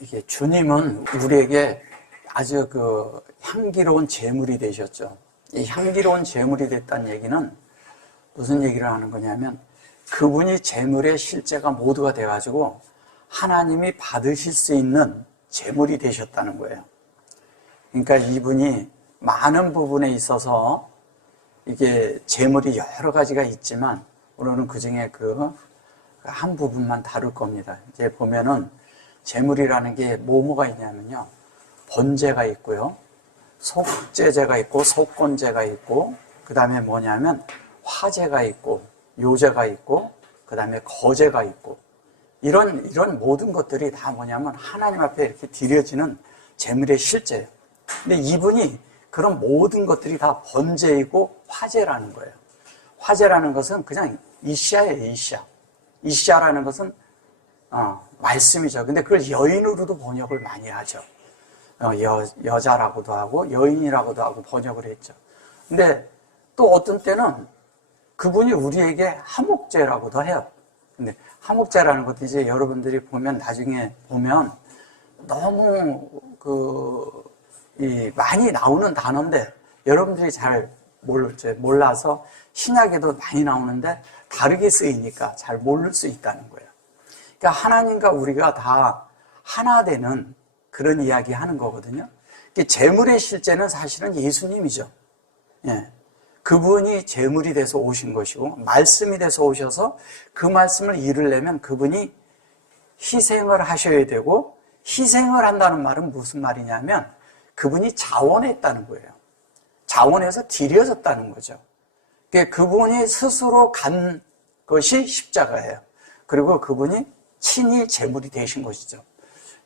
이게 주님은 우리에게 아주 향기로운 제물이 되셨죠. 이 향기로운 제물이 됐다는 얘기는 무슨 얘기를 하는 거냐면 그분이 제물의 실제가 모두가 돼가지고 하나님이 받으실 수 있는 제물이 되셨다는 거예요. 그러니까 이분이 많은 부분에 있어서 이게 제물이 여러 가지가 있지만 오늘은 그 중에 한 부분만 다룰 겁니다. 이제 보면은 제물이라는 게 뭐가 있냐면요. 번제가 있고요. 속죄제가 있고 속건제가 있고 그 다음에 뭐냐면 화제가 있고 요제가 있고 그 다음에 거제가 있고 이런 모든 것들이 다 뭐냐면 하나님 앞에 이렇게 드려지는 제물의 실제예요. 근데 이분이 그런 모든 것들이 다 번제이고 화제라는 거예요. 화제라는 것은 그냥 이시아예요, 이시아. 이시아라는 것은 말씀이죠. 근데 그걸 여인으로도 번역을 많이 하죠. 여자라고도 하고 여인이라고도 하고 번역을 했죠. 근데 또 어떤 때는 그분이 우리에게 하목제라고도 해요. 근데 하목제라는 것도 이제 여러분들이 보면 나중에 보면 너무 많이 나오는 단어인데 여러분들이 잘 몰라서 신약에도 많이 나오는데 다르게 쓰이니까 잘 모를 수 있다는 거예요. 그러니까 하나님과 우리가 다 하나 되는 그런 이야기 하는 거거든요. 제물의 실제는 사실은 예수님이죠. 예. 그분이 제물이 돼서 오신 것이고 말씀이 돼서 오셔서 그 말씀을 이루려면 그분이 희생을 하셔야 되고 희생을 한다는 말은 무슨 말이냐면 그분이 자원했다는 거예요. 자원해서 드려졌다는 거죠. 그분이 스스로 간 것이 십자가예요. 그리고 그분이 친히 제물이 되신 것이죠.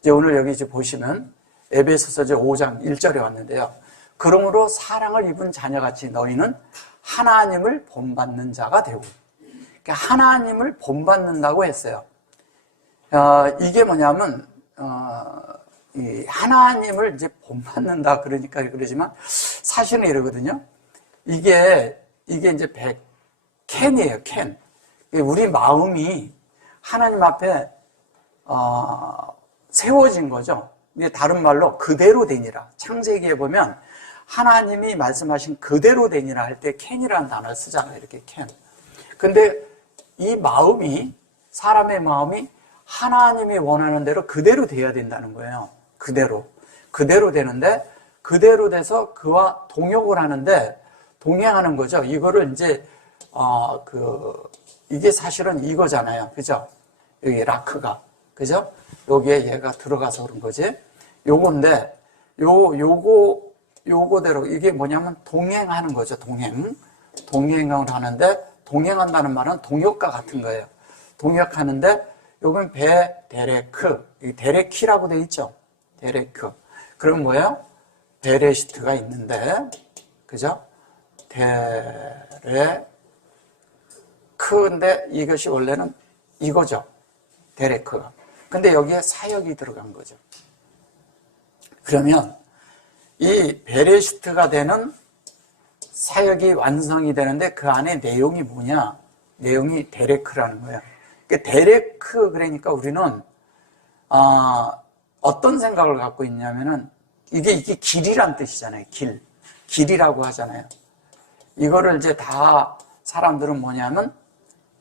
이제 오늘 여기 이제 보시면 에베소서 5장 1절에 왔는데요. 그러므로 사랑을 입은 자녀같이 너희는 하나님을 본받는 자가 되고, 그러니까 하나님을 본받는다고 했어요. 이게 뭐냐면 이 하나님을 이제 본받는다 그러니까 그러지만 사실은 이러거든요. 이게 이제 캔이에요, 캔. 우리 마음이 하나님 앞에 세워진 거죠. 근데 다른 말로 그대로 되니라. 창세기에 보면 하나님이 말씀하신 그대로 되니라 할 때 캔이라는 단어를 쓰잖아요. 이렇게 캔. 근데 이 마음이 사람의 마음이 하나님이 원하는 대로 그대로 돼야 된다는 거예요. 그대로 되는데 그대로 돼서 그와 동역을 하는데 동행하는 거죠. 이거를 이제 이게 사실은 이거잖아요. 그죠? 여기 라크가. 그죠? 여기에 얘가 들어가서 그런 거지. 요건데 요거대로 이게 뭐냐면 동행하는 거죠. 동행을 하는데 동행한다는 말은 동역과 같은 거예요. 동역하는데 요건 데레크, 데레키라고 돼 있죠. 데레크. 그럼 뭐예요? 베레시트가 있는데, 그죠? 데레크인데 이것이 원래는 이거죠. 데레크가. 근데 여기에 사역이 들어간 거죠. 그러면 이 베레시트가 되는 사역이 완성이 되는데 그 안에 내용이 뭐냐? 내용이 데레크라는 거예요. 데레크 그러니까 우리는 어떤 생각을 갖고 있냐면은 이게 길이란 뜻이잖아요. 길이라고 하잖아요. 이거를 이제 다 사람들은 뭐냐면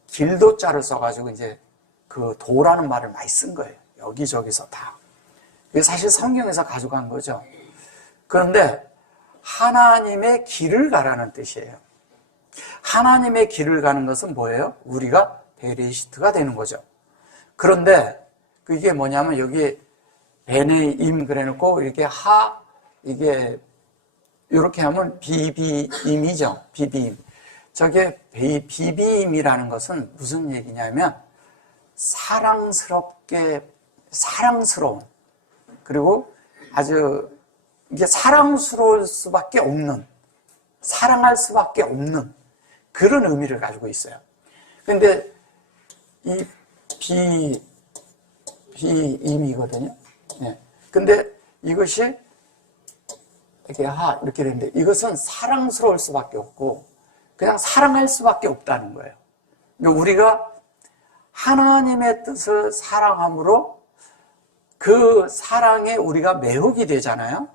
길도자를 써가지고 이제 그 도라는 말을 많이 쓴 거예요. 여기저기서 다. 이게 사실 성경에서 가져간 거죠. 그런데 하나님의 길을 가라는 뜻이에요. 하나님의 길을 가는 것은 뭐예요? 우리가 베레시트가 되는 거죠. 그런데 그게 뭐냐면 여기 베네임 그래놓고 이렇게 이게 이렇게 하면 비비임이죠. 비비임. 저게 비비임이라는 것은 무슨 얘기냐면 사랑스러운 그리고 아주 이게 사랑스러울 수밖에 없는 사랑할 수밖에 없는 그런 의미를 가지고 있어요. 근데 이 비임이거든요. 네. 근데 이것이 이렇게 되는데 이것은 사랑스러울 수밖에 없고 그냥 사랑할 수밖에 없다는 거예요. 그러니까 우리가 하나님의 뜻을 사랑함으로 그 사랑에 우리가 매혹이 되잖아요.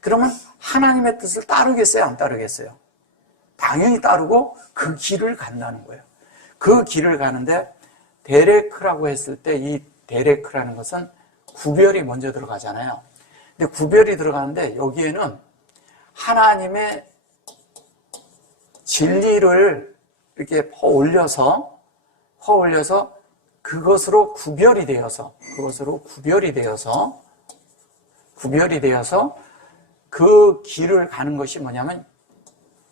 그러면 하나님의 뜻을 따르겠어요? 안 따르겠어요? 당연히 따르고 그 길을 간다는 거예요. 그 길을 가는데 데레크라고 했을 때 이 데레크라는 것은 구별이 먼저 들어가잖아요. 근데 구별이 들어가는데 여기에는 하나님의 진리를 이렇게 퍼올려서 그것으로 구별이 되어서 그 길을 가는 것이 뭐냐면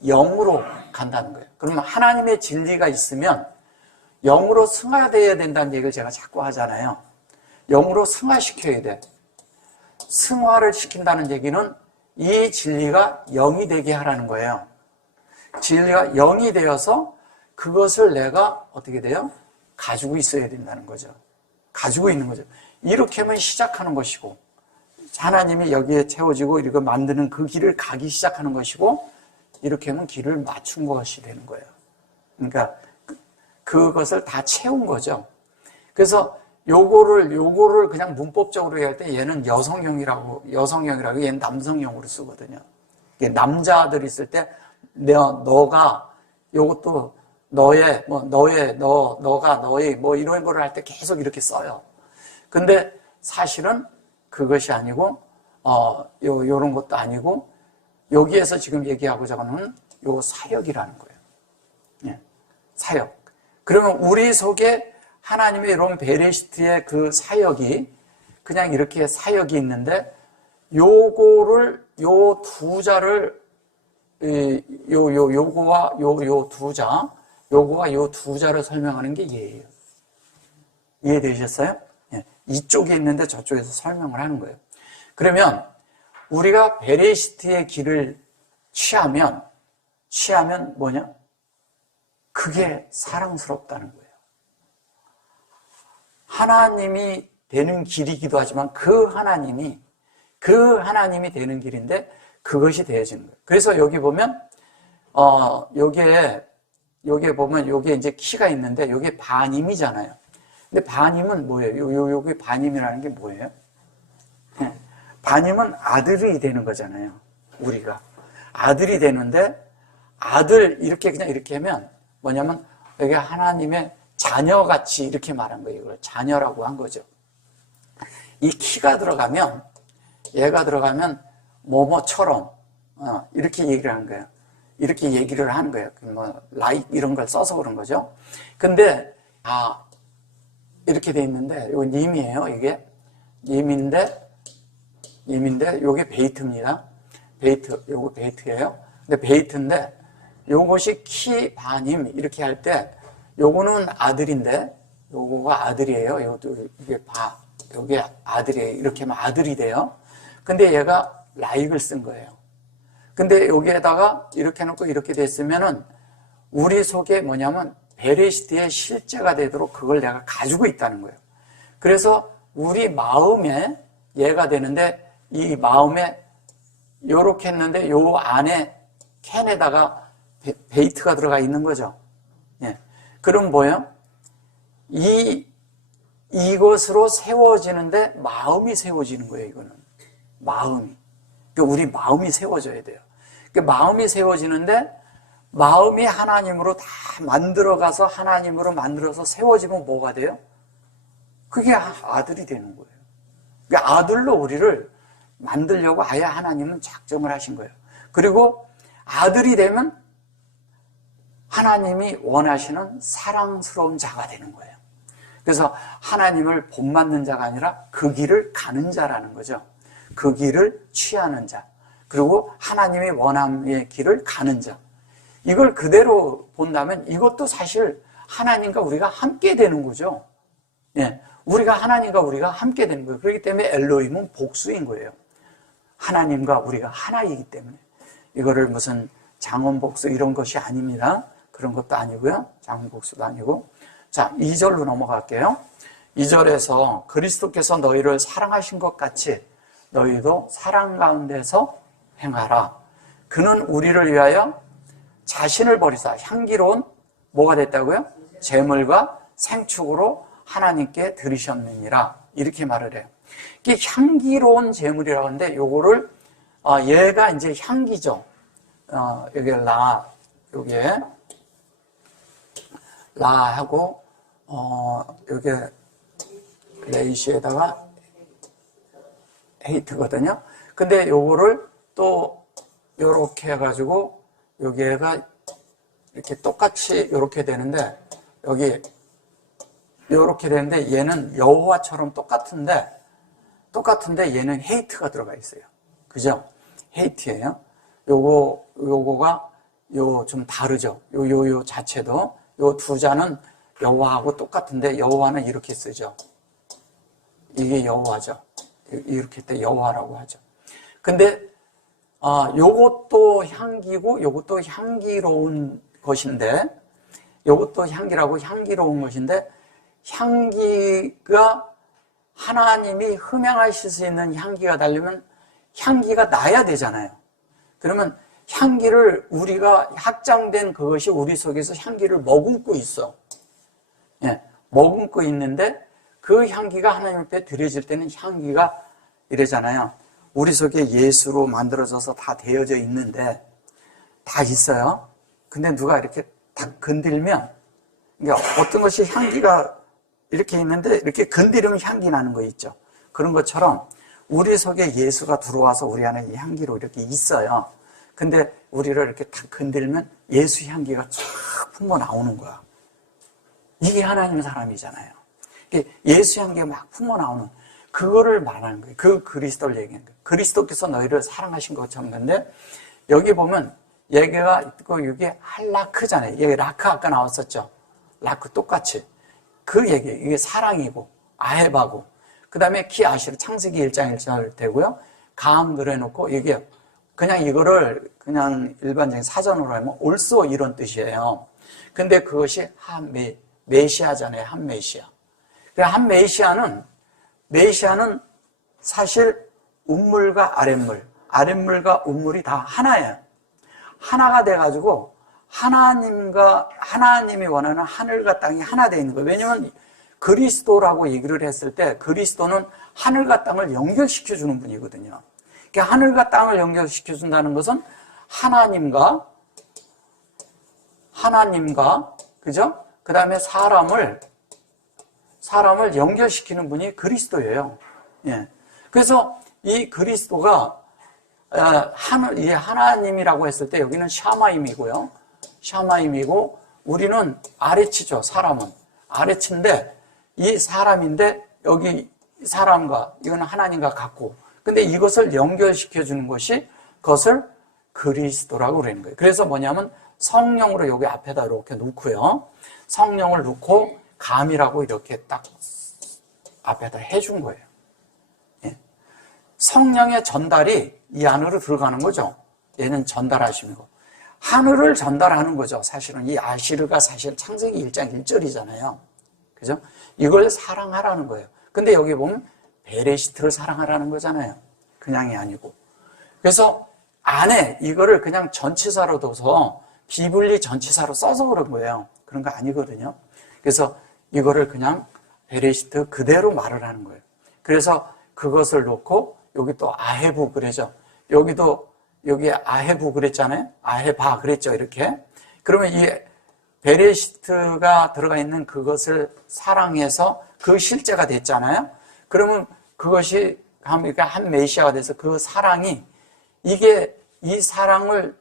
영으로 간다는 거예요. 그러면 하나님의 진리가 있으면 영으로 승화되어야 된다는 얘기를 제가 자꾸 하잖아요. 영으로 승화시켜야 돼. 승화를 시킨다는 얘기는 이 진리가 영이 되게 하라는 거예요. 진리가 영이 되어서 그것을 내가 어떻게 돼요? 가지고 있어야 된다는 거죠. 가지고 있는 거죠. 이렇게 하면 시작하는 것이고 하나님이 여기에 채워지고 이렇게 만드는 그 길을 가기 시작하는 것이고 이렇게 하면 길을 맞춘 것이 되는 거예요. 그러니까 그것을 다 채운 거죠. 그래서 요거를 그냥 문법적으로 얘기할 때 얘는 여성형이라고 얘는 남성형으로 쓰거든요. 남자들이 쓸 때 너가 요것도 너가 너의 뭐 이런 거를 할 때 계속 이렇게 써요. 근데 사실은 그것이 아니고 요런 것도 아니고 여기에서 지금 얘기하고자 하는 요 사역이라는 거예요. 예, 사역. 그러면 우리 속에 하나님의 이런 베레시트의 그 사역이 그냥 이렇게 사역이 있는데 요거를 요 두 자를 요거와 요 두 자를 설명하는 게 예예요. 이해되셨어요? 예, 이쪽에 있는데 저쪽에서 설명을 하는 거예요. 그러면 우리가 베레시트의 길을 취하면 뭐냐? 그게 사랑스럽다는 거예요. 하나님이 되는 길이기도 하지만 그 하나님이 되는 길인데 그것이 되어지는 거예요. 그래서 여기 보면 여기에 보면 여기에 이제 키가 있는데 여기에 반임이잖아요. 근데 반임은 뭐예요? 여기 반임이라는 게 뭐예요? 반임은 아들이 되는 거잖아요. 우리가 아들이 되는데 아들 이렇게 그냥 이렇게 하면 뭐냐면 여기 하나님의 자녀같이 이렇게 말한 거예요. 이걸 자녀라고 한 거죠. 이 키가 들어가면 얘가 들어가면 뭐뭐처럼 이렇게 얘기를 하는 거예요. 이렇게 얘기를 하는 거예요. 뭐 like 이런 걸 써서 그런 거죠. 근데 이렇게 돼 있는데 이거 님이에요. 이게 님인데 요게 베이트입니다. 요거 베이트예요. 근데 베이트인데 요것이 키 반임 이렇게 할 때 요거는 아들인데 요거가 아들이에요. 요것도 요게 아들이에요. 이렇게 하면 아들이 돼요. 근데 얘가 like을 쓴 거예요. 근데 여기에다가 이렇게 해놓고 이렇게 됐으면은 우리 속에 뭐냐면 베레시트의 실제가 되도록 그걸 내가 가지고 있다는 거예요. 그래서 우리 마음에 얘가 되는데 이 마음에 요렇게 했는데 요 안에 캔에다가 베이트가 들어가 있는 거죠. 예. 그럼 뭐예요? 이것으로 세워지는데 마음이 세워지는 거예요, 이거는. 마음이. 그러니까 우리 마음이 세워져야 돼요. 그러니까 마음이 세워지는데 마음이 하나님으로 다 만들어가서 하나님으로 만들어서 세워지면 뭐가 돼요? 그게 아들이 되는 거예요. 그러니까 아들로 우리를 만들려고 아예 하나님은 작정을 하신 거예요. 그리고 아들이 되면 하나님이 원하시는 사랑스러운 자가 되는 거예요. 그래서 하나님을 본받는 자가 아니라 그 길을 가는 자라는 거죠. 그 길을 취하는 자. 그리고 하나님의 원함의 길을 가는 자. 이걸 그대로 본다면 이것도 사실 하나님과 우리가 함께 되는 거죠. 예. 우리가 함께 되는 거예요. 그렇기 때문에 엘로힘은 복수인 거예요. 하나님과 우리가 하나이기 때문에. 이거를 무슨 장원복수 이런 것이 아닙니다. 그런 것도 아니고요. 장원복수도 아니고. 자, 2절로 넘어갈게요. 2절에서 그리스도께서 너희를 사랑하신 것 같이 너희도 사랑 가운데서 행하라. 그는 우리를 위하여 자신을 버리사 향기로운 뭐가 됐다고요? 제물과 생축으로 하나님께 드리셨느니라. 이렇게 말을 해요. 이게 향기로운 제물이라고 하는데, 요거를, 얘가 이제 향기죠. 여기 요게, 라하고, 요게, 레이시에다가 헤이트거든요. 근데 요거를 또, 요렇게 해가지고, 여기가 이렇게 똑같이 요렇게 되는데, 여기, 요렇게 되는데, 얘는 여호와처럼 똑같은데 얘는 헤이트가 들어가 있어요. 그죠? 헤이트예요. 요거가 좀 다르죠. 요 자체도 요 두 자는 여호와하고 똑같은데 여호와는 이렇게 쓰죠. 이게 여호와죠. 이렇게 때 여호와라고 하죠. 근데 요것도 향기고 요것도 향기로운 것인데 요것도 향기로운 것인데 향기가 하나님이 흠양하실 수 있는 향기가 되려면 향기가 나야 되잖아요. 그러면 향기를 우리가 확장된 그것이 우리 속에서 향기를 머금고 있어. 예, 머금고 있는데 그 향기가 하나님 앞에 드려질 때는 향기가 이래잖아요. 우리 속에 예수로 만들어져서 다 되어져 있는데 다 있어요. 근데 누가 이렇게 딱 건들면 그러니까 어떤 것이 향기가 이렇게 있는데 이렇게 건드리면 향기 나는 거 있죠. 그런 것처럼 우리 속에 예수가 들어와서 우리 안에 이 향기로 이렇게 있어요. 근데 우리를 이렇게 딱 건들면 예수 향기가 쫙 품어 나오는 거야. 이게 하나님 사람이잖아요. 예수 향기가 막 품어 나오는 그거를 말하는 거예요. 그 그리스도를 얘기하는 거예요. 그리스도께서 너희를 사랑하신 것처럼. 근데 여기 보면 얘기가 있고 이게 할라크잖아요. 여기 라크 아까 나왔었죠. 라크 똑같이. 그 얘기, 이게 사랑이고, 아헤바고, 그 다음에 키아시르, 창세기 1장 1절 되고요. 감 그려놓고, 이게 그냥 이거를 그냥 일반적인 사전으로 하면 올소 이런 뜻이에요. 근데 그것이 메시아잖아요. 한 메시아. 한 메시아는 사실 운물과 아랫물과 운물이 다 하나예요. 하나가 돼가지고, 하나님이 원하는 하늘과 땅이 하나 되어 있는 거예요. 왜냐하면 그리스도라고 얘기를 했을 때 그리스도는 하늘과 땅을 연결시켜 주는 분이거든요. 그러니까 하늘과 땅을 연결시켜 준다는 것은 하나님과 그죠? 그 다음에 사람을 연결시키는 분이 그리스도예요. 예. 그래서 이 그리스도가 하나님이라고 했을 때 여기는 샤마임이고 우리는 아레치죠. 사람은 아레치인데 이 사람인데 여기 사람과 이거는 하나님과 같고 근데 이것을 연결시켜 주는 것이 그것을 그리스도라고 그러는 거예요. 그래서 뭐냐면 성령으로 여기 앞에다 이렇게 놓고요. 성령을 놓고 감이라고 이렇게 딱 앞에다 해준 거예요. 예. 성령의 전달이 이 안으로 들어가는 거죠. 얘는 전달하심이고 하늘을 전달하는 거죠. 사실은 이 아시르가 사실 창세기 1장 1절이잖아요. 그죠? 이걸 사랑하라는 거예요. 근데 여기 보면 베레시트를 사랑하라는 거잖아요. 그냥이 아니고. 그래서 안에 이거를 그냥 전치사로 둬서 비블리 전치사로 써서 그런 거예요. 그런 거 아니거든요. 그래서 이거를 그냥 베레시트 그대로 말을 하는 거예요. 그래서 그것을 놓고 여기 또 아헤부 그래죠. 여기 아헤부 그랬잖아요. 아헤바 그랬죠. 이렇게. 그러면 이 베레시트가 들어가 있는 그것을 사랑해서 그 실제가 됐잖아요. 그러면 그것이 한 메시아가 돼서 그 사랑이 이게 이 사랑을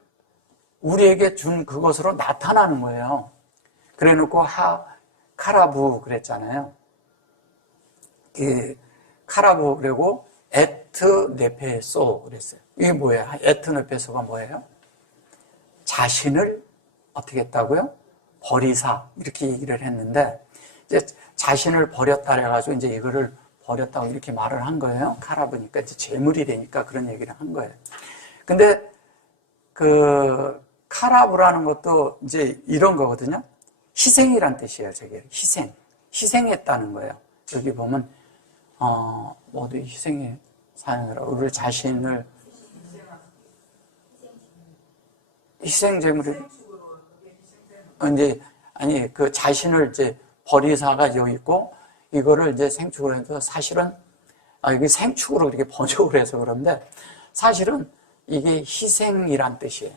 우리에게 준 그것으로 나타나는 거예요. 그래 놓고 카라부 그랬잖아요. 카라부 그리고 에트 네페소 그랬어요. 이게 뭐예요? 에트 네페소가 뭐예요? 자신을 어떻게 했다고요? 버리사 이렇게 얘기를 했는데 이제 자신을 버렸다 그래가지고 이제 이거를 버렸다고 이렇게 말을 한 거예요. 카라부니까 이제 재물이 되니까 그런 얘기를 한 거예요. 근데 그 카라부라는 것도 이제 이런 거거든요. 희생이란 뜻이에요. 저게 희생했다는 거예요. 여기 보면 모두 희생에 사느라 우리 자신을 희생제물을 이제 아니 그 자신을 이제 버리사가 여기 있고 이거를 이제 생축을 해서 사실은 이게 생축으로 이렇게 번역을 해서 그런데 사실은 이게 희생이란 뜻이에요.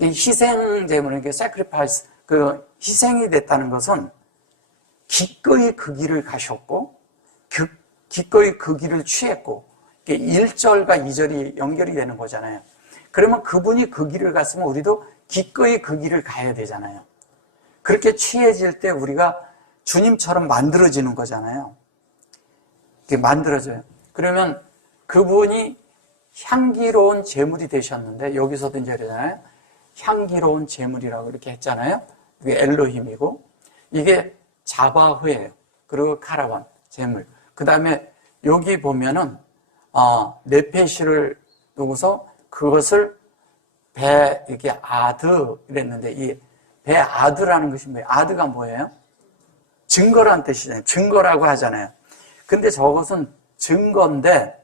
이 희생 제물, 이게 sacrifice, 그 희생이 됐다는 것은 기꺼이 그 길을 가셨고, 기꺼이 그 길을 취했고, 1절과 2절이 연결이 되는 거잖아요. 그러면 그분이 그 길을 갔으면 우리도 기꺼이 그 길을 가야 되잖아요. 그렇게 취해질 때 우리가 주님처럼 만들어지는 거잖아요. 이게 만들어져요. 그러면 그분이 향기로운 제물이 되셨는데, 여기서도 이제 그러잖아요. 향기로운 제물이라고 이렇게 했잖아요. 이게 엘로힘이고, 이게 자바흐예요. 그리고 카라반, 제물. 그 다음에 여기 보면은, 네페시를 두고서 그것을 이게 아드 이랬는데, 이 배 아드라는 것이 뭐예요? 아드가 뭐예요? 증거란 뜻이잖아요. 증거라고 하잖아요. 근데 저것은 증거인데,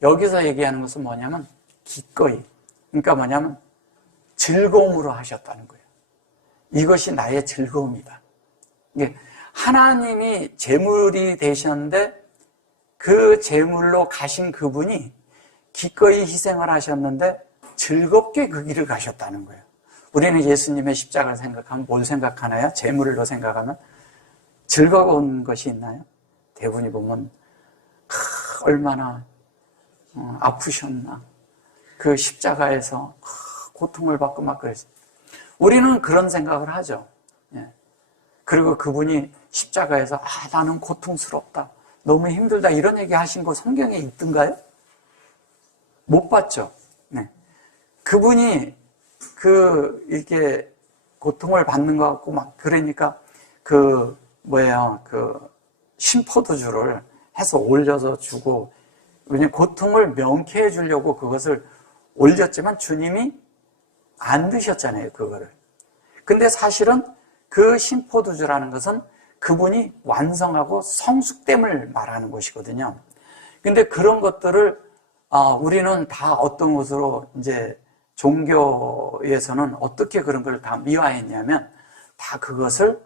여기서 얘기하는 것은 뭐냐면, 기꺼이. 그러니까 뭐냐면, 즐거움으로 하셨다는 거예요. 이것이 나의 즐거움이다. 이게 하나님이 제물이 되셨는데, 그 제물로 가신 그분이 기꺼이 희생을 하셨는데, 즐겁게 그 길을 가셨다는 거예요. 우리는 예수님의 십자가를 생각하면 뭘 생각하나요? 제물로 생각하면 즐거운 것이 있나요? 대부분이 보면 얼마나 아프셨나, 그 십자가에서 고통을 받고 막 그랬어요. 우리는 그런 생각을 하죠. 그리고 그분이 십자가에서 나는 고통스럽다, 너무 힘들다 이런 얘기 하신 거 성경에 있던가요? 못 봤죠. 네. 그분이 이렇게 고통을 받는 것 같고 막 그러니까 신포도주를 해서 올려서 주고, 왜냐면 고통을 명쾌해 주려고 그것을 올렸지만 주님이 안 드셨잖아요, 그거를. 근데 사실은 그 신포도주라는 것은 그분이 완성하고 성숙됨을 말하는 것이거든요. 근데 그런 것들을 우리는 다 어떤 것으로 이제 종교에서는 어떻게 그런 걸 다 미화했냐면, 다 그것을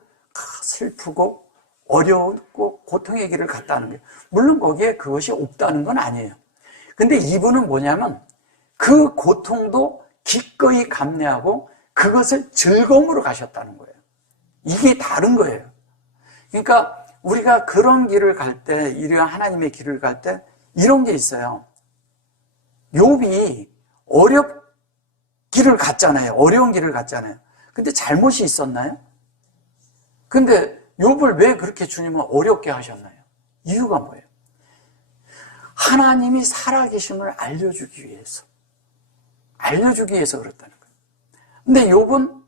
슬프고 어려웠고 고통의 길을 갔다는 거예요. 물론 거기에 그것이 없다는 건 아니에요. 근데 이분은 뭐냐면 그 고통도 기꺼이 감내하고 그것을 즐거움으로 가셨다는 거예요. 이게 다른 거예요. 그러니까 우리가 그런 길을 갈 때, 이러한 하나님의 길을 갈 때 이런 게 있어요. 욥이 길을 갔잖아요. 어려운 길을 갔잖아요. 근데 잘못이 있었나요? 근데 욥을 왜 그렇게 주님은 어렵게 하셨나요? 이유가 뭐예요? 하나님이 살아계심을 알려주기 위해서 그렇다는 거예요. 근데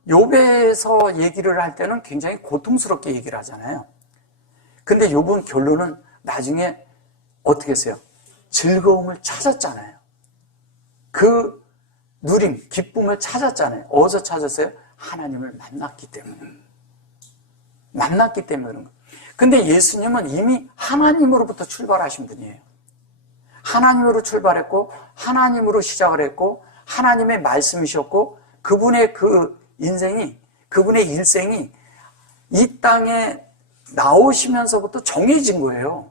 욥에서 얘기를 할 때는 굉장히 고통스럽게 얘기를 하잖아요. 근데 욥은 결론은 나중에 어떻게 했어요? 즐거움을 찾았잖아요. 그 누림, 기쁨을 찾았잖아요. 어디서 찾았어요? 하나님을 만났기 때문에 그런 거예요. 근데 예수님은 이미 하나님으로부터 출발하신 분이에요. 하나님으로 출발했고, 하나님으로 시작을 했고, 하나님의 말씀이셨고, 그분의 그분의 일생이 이 땅에 나오시면서부터 정해진 거예요.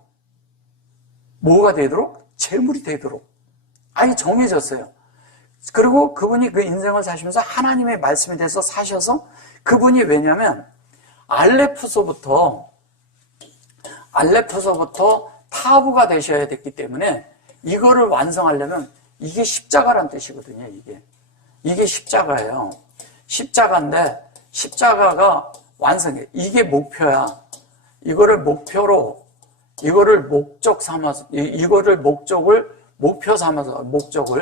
뭐가 되도록? 제물이 되도록. 아니, 정해졌어요. 그리고 그분이 그 인생을 사시면서 하나님의 말씀에 대해서 사셔서, 그분이 왜냐면 알레프소부터 타부가 되셔야 됐기 때문에, 이거를 완성하려면 이게 십자가란 뜻이거든요. 이게 십자가예요. 십자가인데 십자가가 완성해. 이게 목표야. 이거를 목표로, 이거를 목적 삼아서, 이거를 목표 삼아서,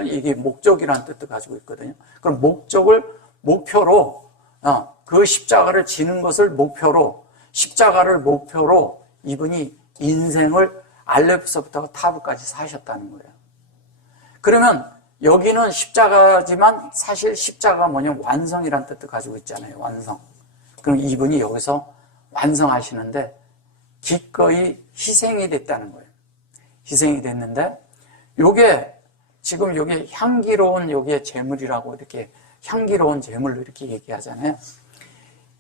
이게 목적이라는 뜻도 가지고 있거든요. 그럼 목표로, 그 십자가를 지는 것을 목표로, 십자가를 목표로 이분이 인생을 알레프서부터 타부까지 사셨다는 거예요. 그러면 여기는 십자가지만 사실 십자가가 뭐냐면 완성이라는 뜻도 가지고 있잖아요. 완성. 그럼 이분이 여기서 완성하시는데 기꺼이 희생이 됐다는 거예요. 희생이 됐는데 지금 요게 향기로운 요게 제물이라고 이렇게 향기로운 제물로 이렇게 얘기하잖아요.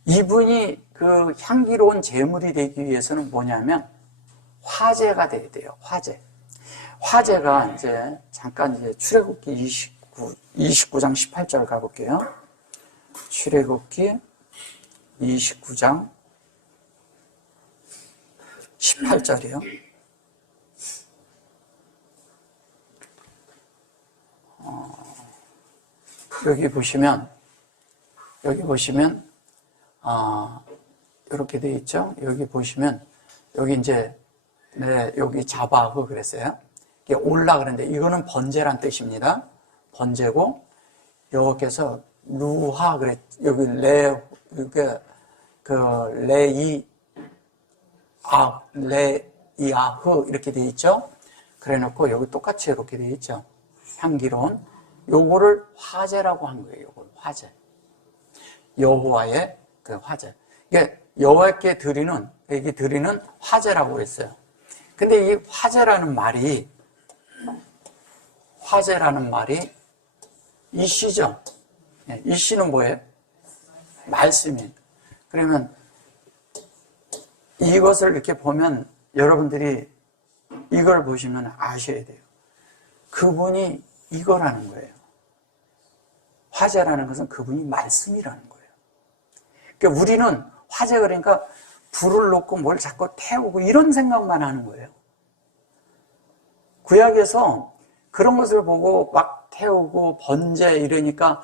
이분이 그 향기로운 제물이 되기 위해서는 뭐냐면 화제가 돼야 돼요. 화제가 이제 잠깐 이제 출애굽기 29장 18절 가볼게요. 출애굽기 29장 18절이요. 여기 보시면 이렇게 되어 있죠. 여기 보시면 여기 이제 여기 자바흐 그랬어요. 이게 올라 그랬는데 이거는 번제란 뜻입니다. 번제고 여기서 루하 그랬 여기 레이아흐 이렇게 되어 있죠. 그래놓고 여기 똑같이 이렇게 되어 있죠. 향기로운 요거를 화제라고 한 거예요. 요걸 화제. 여호와의 그 화제. 이게 여호와께 드리는 화제라고 했어요. 근데 이 화제라는 말이 이시죠. 이시는 뭐예요? 말씀이에요. 그러면 이것을 이렇게 보면 여러분들이 이걸 보시면 아셔야 돼요. 그분이 이거라는 거예요. 화제라는 것은 그분이 말씀이라는 거예요. 그러니까 우리는 화제 그러니까 불을 놓고 뭘 자꾸 태우고 이런 생각만 하는 거예요. 구약에서 그런 것을 보고 막 태우고 번제 이러니까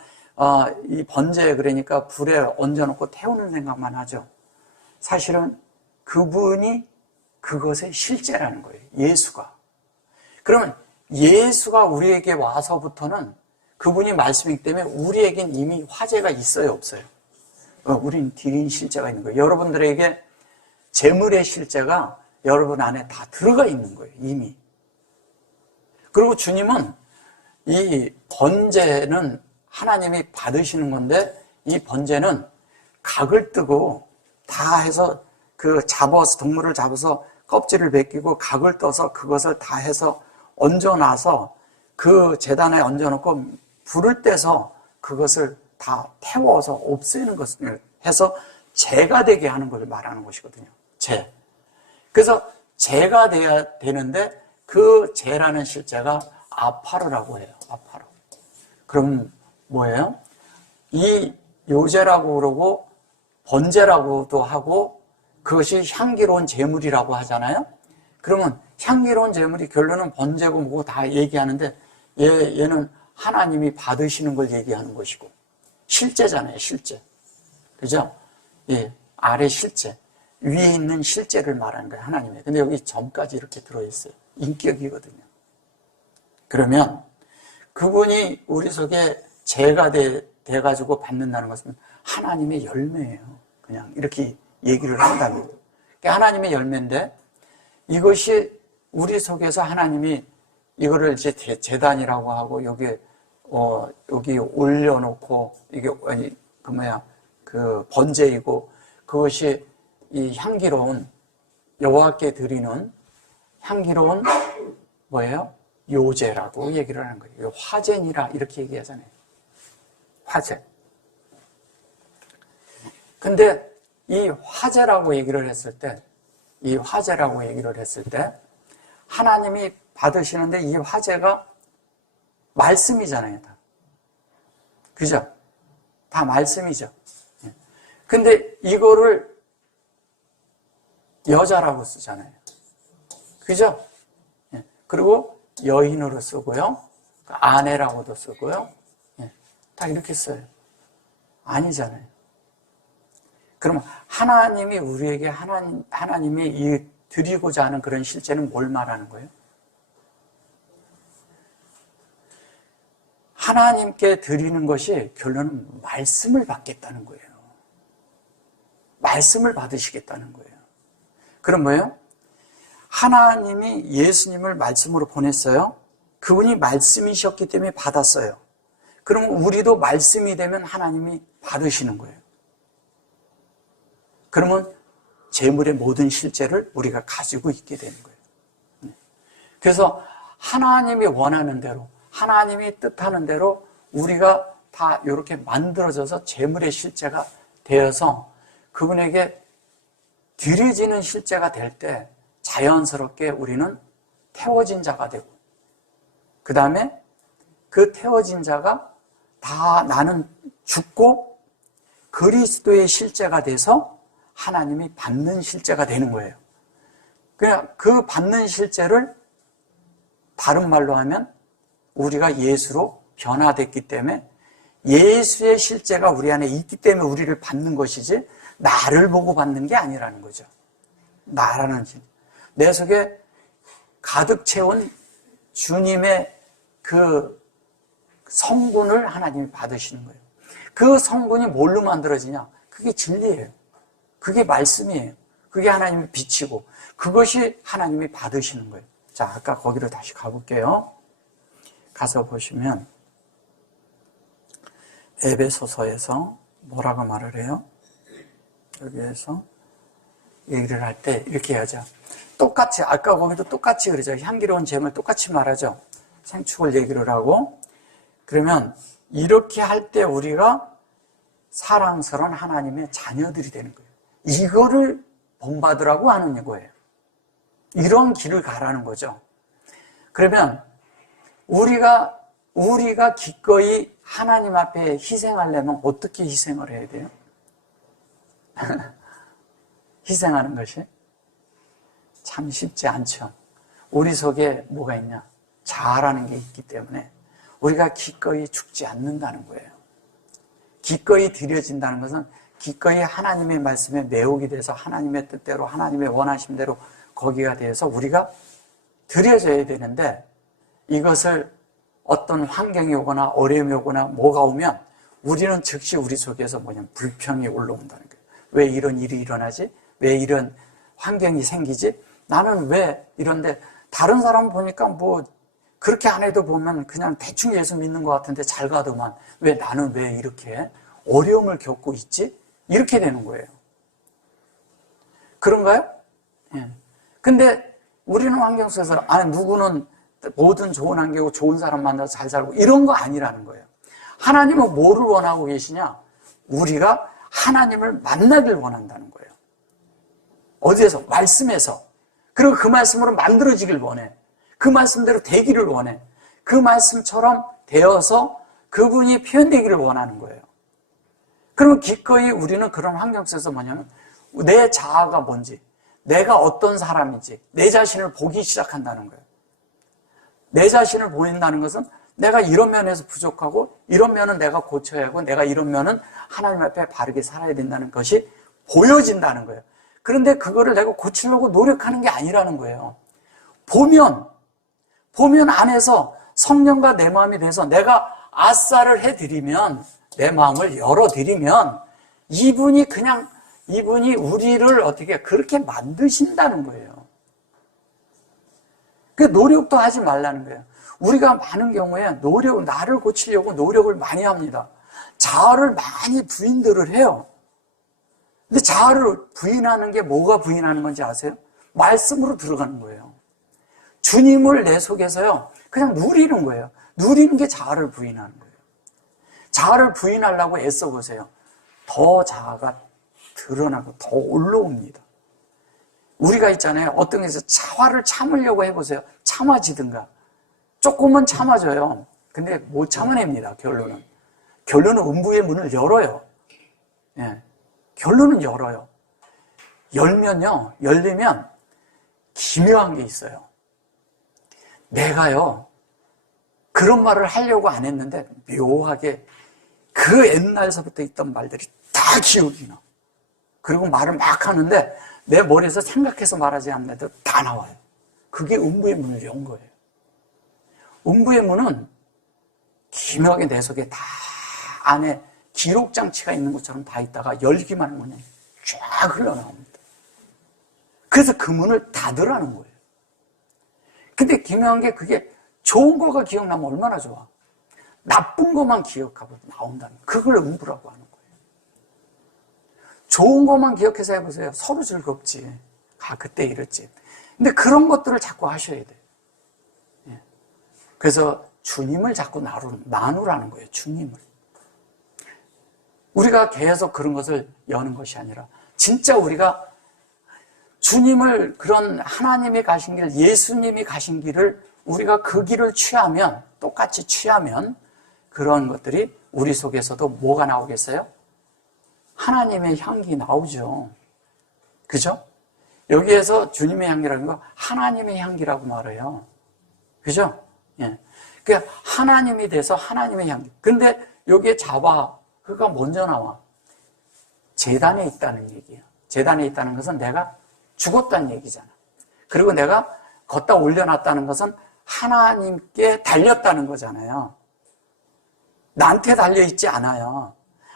이 번제 그러니까 불에 얹어놓고 태우는 생각만 하죠. 사실은 그분이 그것의 실제라는 거예요. 예수가. 그러면 예수가 우리에게 와서부터는 그분이 말씀이기 때문에 우리에겐 이미 화제가 있어요, 없어요? 우린 드린 실제가 있는 거예요. 여러분들에게 재물의 실제가 여러분 안에 다 들어가 있는 거예요, 이미. 그리고 주님은 이 번제는 하나님이 받으시는 건데 이 번제는 각을 뜨고 다 해서 동물을 잡아서 껍질을 벗기고 각을 떠서 그것을 다 해서 얹어놔서 그 제단에 얹어놓고 불을 떼서 그것을 다 태워서 없애는 것을 해서 제가 되게 하는 것을 말하는 것이거든요. 제. 그래서 제가 돼야 되는데 그 제라는 실제가 아파르라고 해요. 아파르. 그럼 뭐예요? 이 요제라고 그러고 번제라고도 하고 그것이 향기로운 제물이라고 하잖아요. 그러면 향기로운 제물이 결론은 번제고 뭐고 다 얘기하는데 얘는 하나님이 받으시는 걸 얘기하는 것이고 실제잖아요. 실제. 그죠? 예, 아래 실제. 위에 있는 실제를 말하는 거예요. 하나님의. 근데 여기 점까지 이렇게 들어있어요. 인격이거든요. 그러면 그분이 우리 속에 죄가 돼가지고 받는다는 것은 하나님의 열매예요. 그냥 이렇게 얘기를 한다면. 그러니까 하나님의 열매인데 이것이 우리 속에서 하나님이 이거를 이제 제단이라고 하고 여기 올려놓고 이게 그 번제이고 그것이 이 향기로운 여호와께 드리는 향기로운 뭐예요? 요제라고 얘기를 하는 거예요. 화제니라 이렇게 얘기하잖아요. 화제. 근데 이 화제라고 얘기를 했을 때 하나님이 받으시는데 이 화제가 말씀이잖아요. 다. 그죠? 다 말씀이죠. 근데 이거를 여자라고 쓰잖아요. 그죠? 그리고 여인으로 쓰고요. 아내라고도 쓰고요. 다 이렇게 써요. 아니잖아요. 그럼 하나님이 우리에게 하나님이 이 드리고자 하는 그런 실제는 뭘 말하는 거예요? 하나님께 드리는 것이 결론은 말씀을 받겠다는 거예요. 말씀을 받으시겠다는 거예요. 그럼 뭐예요? 하나님이 예수님을 말씀으로 보냈어요. 그분이 말씀이셨기 때문에 받았어요. 그럼 우리도 말씀이 되면 하나님이 받으시는 거예요. 그러면 재물의 모든 실제를 우리가 가지고 있게 되는 거예요. 그래서 하나님이 원하는 대로, 하나님이 뜻하는 대로 우리가 다 이렇게 만들어져서 재물의 실제가 되어서 그분에게 드려지는 실제가 될 때 자연스럽게 우리는 태워진 자가 되고 그 다음에 그 태워진 자가 다 나는 죽고 그리스도의 실제가 돼서 하나님이 받는 실제가 되는 거예요. 그냥 그 받는 실제를 다른 말로 하면 우리가 예수로 변화됐기 때문에 예수의 실제가 우리 안에 있기 때문에 우리를 받는 것이지 나를 보고 받는 게 아니라는 거죠. 나라는 내 속에 가득 채운 주님의 그 성분을 하나님이 받으시는 거예요. 그 성분이 뭘로 만들어지냐? 그게 진리예요. 그게 말씀이에요. 그게 하나님의 빛이고 그것이 하나님이 받으시는 거예요. 자, 아까 거기로 다시 가볼게요. 가서 보시면 에베소서에서 뭐라고 말을 해요? 여기에서 얘기를 할 때 이렇게 해야죠. 똑같이 아까 거기도 똑같이 그러죠. 향기로운 제물 똑같이 말하죠. 생축을 얘기를 하고 그러면 이렇게 할 때 우리가 사랑스러운 하나님의 자녀들이 되는 거예요. 이거를 본받으라고 하는 거예요. 이런 길을 가라는 거죠. 그러면 우리가 기꺼이 하나님 앞에 희생하려면 어떻게 희생을 해야 돼요? 희생하는 것이 참 쉽지 않죠. 우리 속에 뭐가 있냐? 자아라는 게 있기 때문에 우리가 기꺼이 죽지 않는다는 거예요. 기꺼이 드려진다는 것은 기꺼이 하나님의 말씀에 매혹이 돼서 하나님의 뜻대로 하나님의 원하심대로 거기가 되어서 우리가 드려져야 되는데 이것을 어떤 환경이 오거나 어려움이 오거나 뭐가 오면 우리는 즉시 우리 속에서 뭐냐면 불평이 올라온다는 거예요. 왜 이런 일이 일어나지? 왜 이런 환경이 생기지? 나는 왜 이런데 다른 사람 보니까 뭐 그렇게 안 해도 보면 그냥 대충 예수 믿는 것 같은데 잘 가더만 왜 나는 왜 이렇게 어려움을 겪고 있지? 이렇게 되는 거예요. 그런가요? 예. 근데 우리는 환경 속에서 누구는 모든 좋은 환경이고 좋은 사람 만나서 잘 살고 이런 거 아니라는 거예요. 하나님은 뭐를 원하고 계시냐? 우리가 하나님을 만나길 원한다는 거예요. 어디에서? 말씀에서. 그리고 그 말씀으로 만들어지길 원해. 그 말씀대로 되기를 원해. 그 말씀처럼 되어서 그분이 표현되기를 원하는 거예요. 그러면 기꺼이 우리는 그런 환경 속에서 뭐냐면 내 자아가 뭔지, 내가 어떤 사람인지 내 자신을 보기 시작한다는 거예요. 내 자신을 보인다는 것은 내가 이런 면에서 부족하고 이런 면은 내가 고쳐야 하고 내가 이런 면은 하나님 앞에 바르게 살아야 된다는 것이 보여진다는 거예요. 그런데 그거를 내가 고치려고 노력하는 게 아니라는 거예요. 보면 안에서 성령과 내 마음이 돼서 내가 아싸를 해드리면 내 마음을 열어드리면 이분이 우리를 어떻게 그렇게 만드신다는 거예요. 그 노력도 하지 말라는 거예요. 우리가 많은 경우에 나를 고치려고 노력을 많이 합니다. 자아를 많이 부인들을 해요. 근데 자아를 부인하는 게 뭐가 부인하는 건지 아세요? 말씀으로 들어가는 거예요. 주님을 내 속에서요, 그냥 누리는 거예요. 누리는 게 자아를 부인하는 거예요. 자아를 부인하려고 애써보세요. 더 자아가 드러나고 더 올라옵니다. 우리가 있잖아요. 어떤 데서 화를 참으려고 해보세요. 참아지든가. 조금은 참아져요. 근데 못 참아냅니다, 결론은. 결론은 음부의 문을 열어요. 예. 결론은 열어요. 열리면 기묘한 게 있어요. 내가요, 그런 말을 하려고 안 했는데 묘하게 그 옛날서부터 있던 말들이 다 기억이 나. 그리고 말을 막 하는데 내 머리에서 생각해서 말하지 않는데도 다 나와요. 그게 음부의 문을 연 거예요. 음부의 문은 기묘하게 내 속에 다 안에 기록장치가 있는 것처럼 다 있다가 열기만 하면 쫙 흘러나옵니다. 그래서 그 문을 닫으라는 거예요. 근데 기묘한 게 그게 좋은 거가 기억나면 얼마나 좋아. 나쁜 것만 기억하고 나온다는 거예요. 그걸 음부라고 하는 거예요. 좋은 것만 기억해서 해보세요. 서로 즐겁지. 그때 이랬지. 근데 그런 것들을 자꾸 하셔야 돼요. 예. 그래서 주님을 자꾸 나누라는 거예요. 주님을. 우리가 계속 그런 것을 여는 것이 아니라 진짜 우리가 주님을 그런 하나님이 가신 길, 예수님이 가신 길을 우리가 그 길을 취하면, 똑같이 취하면 그런 것들이 우리 속에서도 뭐가 나오겠어요? 하나님의 향기 나오죠. 그죠? 여기에서 주님의 향기라는 거 하나님의 향기라고 말해요. 그죠? 예. 그러니까 하나님이 돼서 하나님의 향기. 근데 여기에 그가 먼저 나와. 제단에 있다는 얘기예요. 제단에 있다는 것은 내가 죽었다는 얘기잖아. 그리고 내가 걷다 올려놨다는 것은 하나님께 달렸다는 거잖아요. 나한테 달려있지 않아요.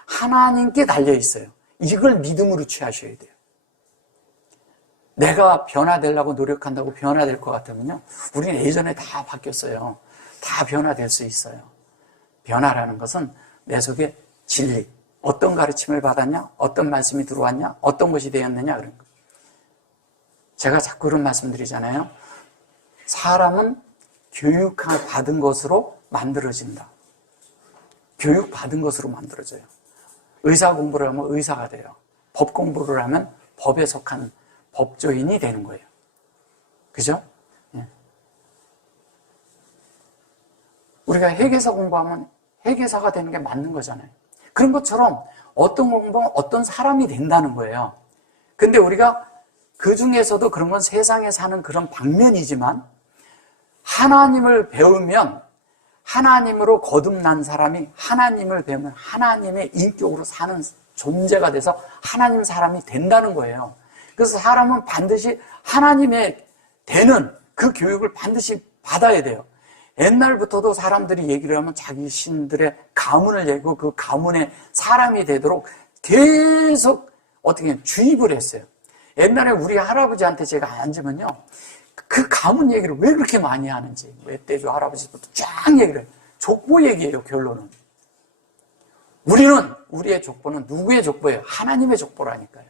하나님께 달려있어요. 이걸 믿음으로 취하셔야 돼요. 내가 변화되려고 노력한다고 변화될 것 같으면요, 우리는 예전에 다 바뀌었어요. 다 변화될 수 있어요. 변화라는 것은 내 속에 진리, 어떤 가르침을 받았냐, 어떤 말씀이 들어왔냐, 어떤 것이 되었느냐, 그런 거. 제가 자꾸 그런 말씀 드리잖아요. 사람은 교육을 받은 것으로 만들어진다. 교육받은 것으로 만들어져요. 의사 공부를 하면 의사가 돼요. 법 공부를 하면 법에 속한 법조인이 되는 거예요. 그죠? 예. 우리가 회계사 공부하면 회계사가 되는 게 맞는 거잖아요. 그런 것처럼 어떤 공부는 어떤 사람이 된다는 거예요. 근데 우리가 그 중에서도 그런 건 세상에 사는 그런 방면이지만 하나님을 배우면 하나님으로 거듭난 사람이 하나님을 배우면 하나님의 인격으로 사는 존재가 돼서 하나님 사람이 된다는 거예요. 그래서 사람은 반드시 하나님의 되는 그 교육을 반드시 받아야 돼요. 옛날부터도 사람들이 얘기를 하면 자기 신들의 가문을 내고 그 가문의 사람이 되도록 계속 어떻게 주입을 했어요. 옛날에 우리 할아버지한테 제가 앉으면요, 그 가문 얘기를 왜 그렇게 많이 하는지, 멧돼지 할아버지부터 쫙 얘기를 해요. 족보 얘기예요, 결론은. 우리의 족보는 누구의 족보예요? 하나님의 족보라니까요.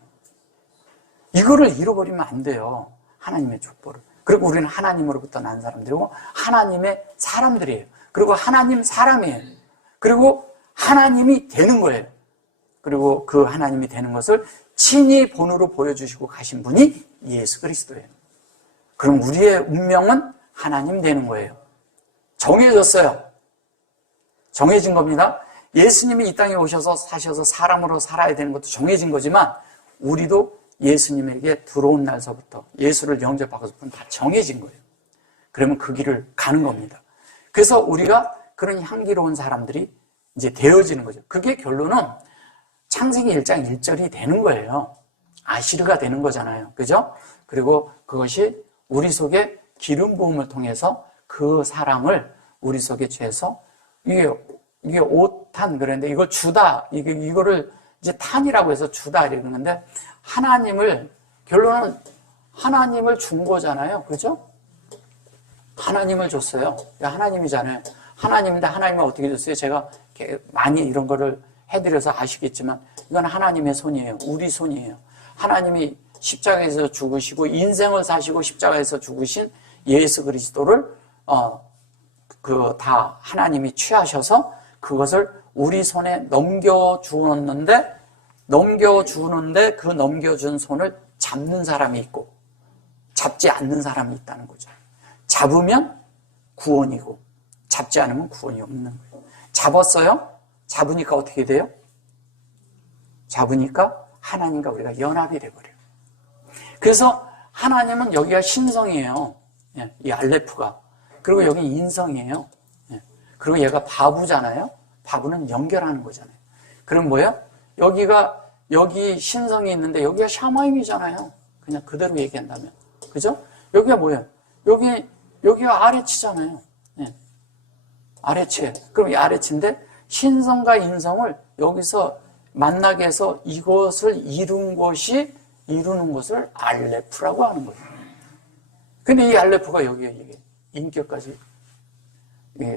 이거를 잃어버리면 안 돼요. 하나님의 족보를. 그리고 우리는 하나님으로부터 난 사람들이고 하나님의 사람들이에요. 그리고 하나님 사람이에요. 그리고 하나님이 되는 거예요. 그리고 그 하나님이 되는 것을 친히 본으로 보여주시고 가신 분이 예수 그리스도예요. 그럼 우리의 운명은 하나님 되는 거예요. 정해졌어요. 정해진 겁니다. 예수님이 이 땅에 오셔서 사셔서 사람으로 살아야 되는 것도 정해진 거지만 우리도 예수님에게 들어온 날서부터 예수를 영접하고서부터는 다 정해진 거예요. 그러면 그 길을 가는 겁니다. 그래서 우리가 그런 향기로운 사람들이 이제 되어지는 거죠. 그게 결론은 창세기 1장 1절이 되는 거예요. 아시르가 되는 거잖아요. 그죠? 그리고 그것이 우리 속에 기름 부음을 통해서 그 사랑을 우리 속에 죄서 이게 5탄 그랬는데 이걸 주다. 이거를 이제 탄이라고 해서 주다 이러는데 결론은 하나님을 준 거잖아요. 그죠? 하나님을 줬어요. 하나님이잖아요. 하나님인데 하나님을 어떻게 줬어요? 제가 많이 이런 거를 해드려서 아시겠지만 이건 하나님의 손이에요. 우리 손이에요. 하나님이 십자가에서 죽으시고 인생을 사시고 십자가에서 죽으신 예수 그리스도를 다 하나님이 취하셔서 그것을 우리 손에 넘겨주었는데 그 넘겨준 손을 잡는 사람이 있고 잡지 않는 사람이 있다는 거죠. 잡으면 구원이고 잡지 않으면 구원이 없는 거예요. 잡았어요? 잡으니까 어떻게 돼요? 잡으니까 하나님과 우리가 연합이 돼버려요. 그래서 하나님은 여기가 신성이에요. 이 알레프가. 그리고 여기 인성이에요. 그리고 얘가 바부잖아요. 바부는 연결하는 거잖아요. 그럼 뭐예요? 여기 신성이 있는데 여기가 샤마임이잖아요. 그냥 그대로 얘기한다면. 그죠? 여기가 뭐예요? 여기가 아래치잖아요. 아래치. 그럼 이 아래치인데 신성과 인성을 여기서 만나게 해서 이것을 이루는 것을 알레프라고 하는 거예요. 근데 이 알레프가 여기에 이게 인격까지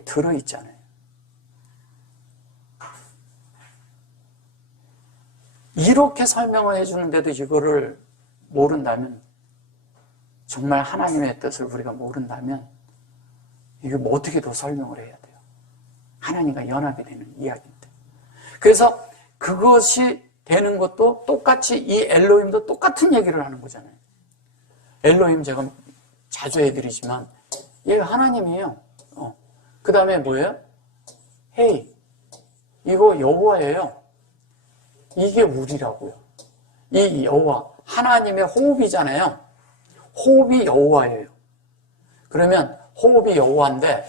들어있잖아요. 이렇게 설명을 해주는데도 이거를 모른다면, 정말 하나님의 뜻을 우리가 모른다면 이게 뭐 어떻게 더 설명을 해야 돼요? 하나님과 연합이 되는 이야기인데. 그래서 그것이 되는 것도 똑같이 이 엘로힘도 똑같은 얘기를 하는 거잖아요. 엘로힘 제가 자주 해드리지만 얘가 하나님이에요. 그 다음에 뭐예요? 헤이. 이거 여호와예요. 이게 우리라고요. 이 여호와, 하나님의 호흡이잖아요. 호흡이 여호와예요. 그러면 호흡이 여호와인데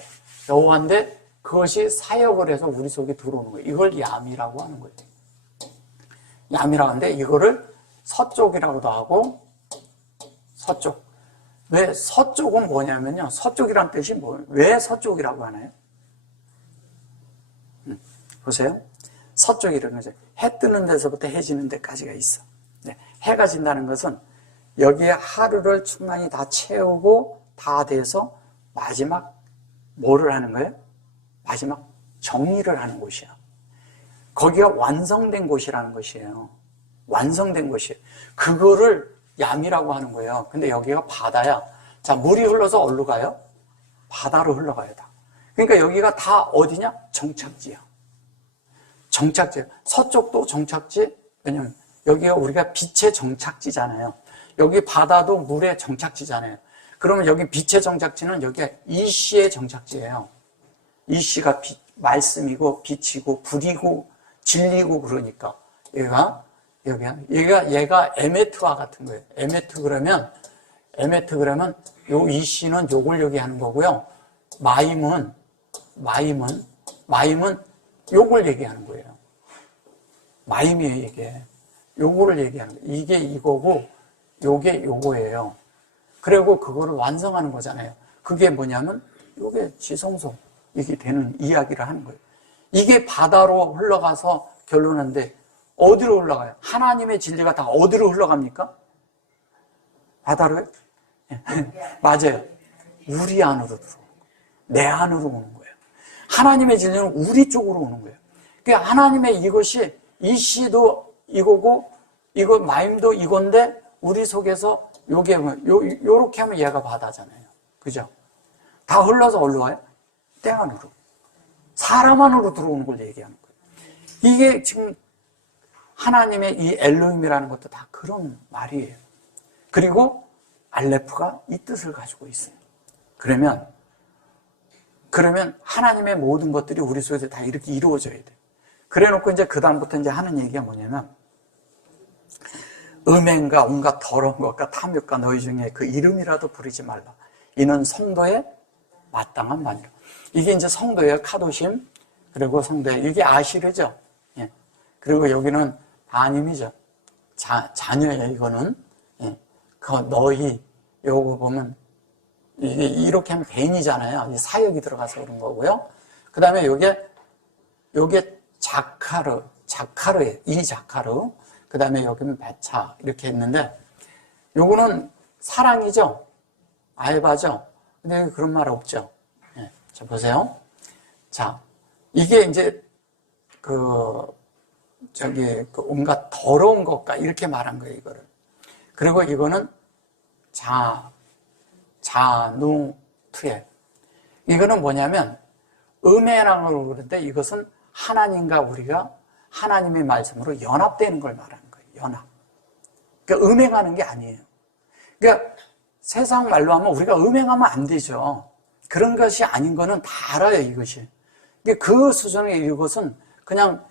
그것이 사역을 해서 우리 속에 들어오는 거예요. 이걸 얌이라고 하는 거예요. 얌이라고 하는데 이거를 서쪽이라고도 하고 서쪽. 왜 서쪽은 뭐냐면요. 서쪽이란 뜻이 뭐예요? 왜 서쪽이라고 하나요? 보세요. 서쪽이라는 거죠. 해 뜨는 데서부터 해 지는 데까지가 있어. 네. 해가 진다는 것은 여기에 하루를 충만히 다 채우고 다 돼서 마지막 뭐를 하는 거예요? 마지막 정리를 하는 곳이야. 거기가 완성된 곳이라는 것이에요. 완성된 곳이에요. 그거를 얌이라고 하는 거예요. 근데 여기가 바다야. 자, 물이 흘러서 어디로 가요? 바다로 흘러가요, 다. 그러니까 여기가 다 어디냐? 정착지야. 정착지. 서쪽도 정착지. 왜냐면 여기가 우리가 빛의 정착지잖아요. 여기 바다도 물의 정착지잖아요. 그러면 여기 빛의 정착지는 여기가 이시의 정착지예요. 이시가 말씀이고 빛이고 불이고 진리고 그러니까 얘가 에메트와 같은 거예요. 에메트 그러면 요 이시는 요걸 얘기하는 거고요. 마임은 요걸 얘기하는 거예요. 마임이에요, 이게. 요거를 얘기하는 거예요. 이게 이거고 요게 요거예요. 그리고 그거를 완성하는 거잖아요. 그게 뭐냐면 요게 지성소 이게 되는 이야기를 하는 거예요. 이게 바다로 흘러가서 결론인데 어디로 흘러가요? 하나님의 진리가 다 어디로 흘러갑니까? 바다로요? 맞아요. 우리 안으로 들어오는 거예요. 내 안으로 오는 거예요. 하나님의 진리는 우리 쪽으로 오는 거예요. 그러니까 하나님의 이것이 이시도 이거고 이거 마임도 이건데 우리 속에서 요렇게 하면 얘가 바다잖아요. 그죠? 다 흘러서 어디로 와요? 때 안으로. 사람 안으로 들어오는 걸 얘기하는 거예요. 이게 지금 하나님의 이 엘로힘이라는 것도 다 그런 말이에요. 그리고 알레프가 이 뜻을 가지고 있어요. 그러면 하나님의 모든 것들이 우리 속에서 다 이렇게 이루어져야 돼. 그래 놓고 이제 그다음부터 이제 하는 얘기가 뭐냐면 음행과 온갖 더러운 것과 탐욕과 너희 중에 그 이름이라도 부르지 말라. 이는 성도의 마땅한 말이라. 이게 이제 성도예요. 카도심. 그리고 성도의 이게 아시르죠. 예. 그리고 여기는 바님이죠. 자녀예요. 이거는. 예. 그 너희 요거 보면 이게 이렇게 하면 벤이잖아요. 사역이 들어가서 그런 거고요. 그 다음에 요게 자카르예요. 이 자카르. 그 다음에 여기는 배차 이렇게 했는데 요거는 사랑이죠. 알바죠. 근데 그런 말 없죠. 예. 자 보세요. 자 이게 이제 온갖 더러운 것과 이렇게 말한 거예요. 이거를. 그리고 이거는 자누트에 이거는 뭐냐면 음해라고 그러는데 이것은 하나님과 우리가 하나님의 말씀으로 연합되는 걸 말하는 거예요. 연합. 그러니까 음행하는 게 아니에요. 그러니까 세상 말로 하면 우리가 음행하면 안 되죠. 그런 것이 아닌 거는 다 알아요, 이것이. 그 수준의 이것은 그냥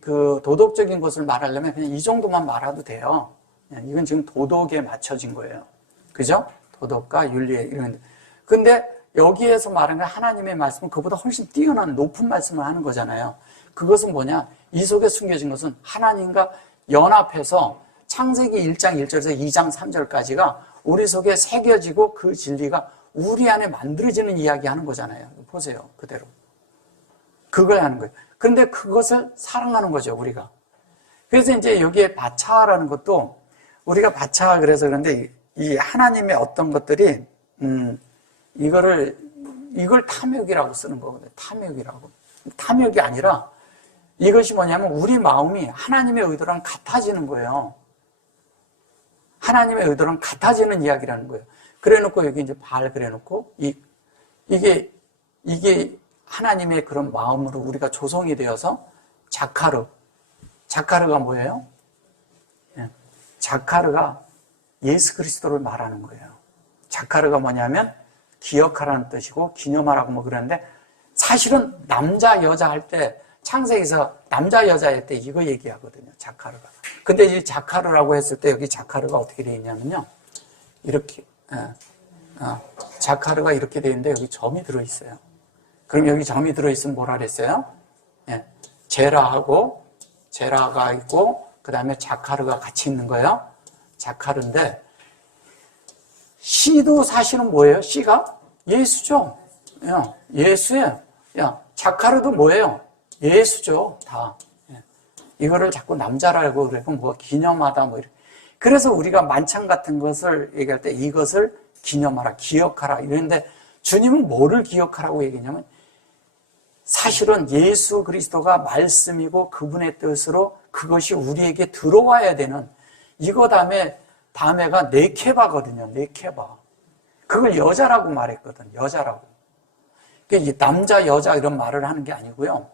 그 도덕적인 것을 말하려면 그냥 이 정도만 말해도 돼요. 이건 지금 도덕에 맞춰진 거예요. 그죠? 도덕과 윤리에 이런. 근데 여기에서 말하는 건 하나님의 말씀은 그보다 훨씬 뛰어난 높은 말씀을 하는 거잖아요. 그것은 뭐냐? 이 속에 숨겨진 것은 하나님과 연합해서 창세기 1장 1절에서 2장 3절까지가 우리 속에 새겨지고 그 진리가 우리 안에 만들어지는 이야기 하는 거잖아요. 보세요. 그대로. 그걸 하는 거예요. 그런데 그것을 사랑하는 거죠, 우리가. 그래서 이제 여기에 바차라는 것도 우리가 바차 그래서 그런데 이 하나님의 어떤 것들이 이걸 탐욕이라고 쓰는 거거든요. 탐욕이라고. 탐욕이 아니라 이것이 뭐냐면 우리 마음이 하나님의 의도랑 같아지는 거예요. 하나님의 의도랑 같아지는 이야기라는 거예요. 그래 놓고 여기 이제 발 그래 놓고 이게 하나님의 그런 마음으로 우리가 조성이 되어서 자카르가 뭐예요? 자카르가 예수 그리스도를 말하는 거예요. 자카르가 뭐냐면 기억하라는 뜻이고 기념하라고 뭐 그러는데 사실은 남자 여자 할 때 창세기에서 남자 여자 할 때 이거 얘기하거든요. 자카르가. 근데 이 자카르라고 했을 때 여기 자카르가 어떻게 되어 있냐면요. 이렇게 자카르가 이렇게 되어 있는데 여기 점이 들어있어요. 그럼 여기 점이 들어있으면 뭐라 그랬어요? 예, 제라가 있고 그 다음에 자카르가 같이 있는 거예요. 자카르인데 C도 사실은 뭐예요? C가 예수죠. 예수예요. 자카르도 뭐예요? 예수죠. 다. 이거를 자꾸 남자라고 그러고 뭐 기념하다 뭐 이렇게. 그래서 우리가 만찬 같은 것을 얘기할 때 이것을 기념하라, 기억하라 이러는데 주님은 뭐를 기억하라고 얘기했냐면 사실은 예수 그리스도가 말씀이고 그분의 뜻으로 그것이 우리에게 들어와야 되는 이거 다음에가 네케바거든요. 네케바. 그걸 여자라고 말했거든. 여자라고. 그러니까 남자, 여자 이런 말을 하는 게 아니고요.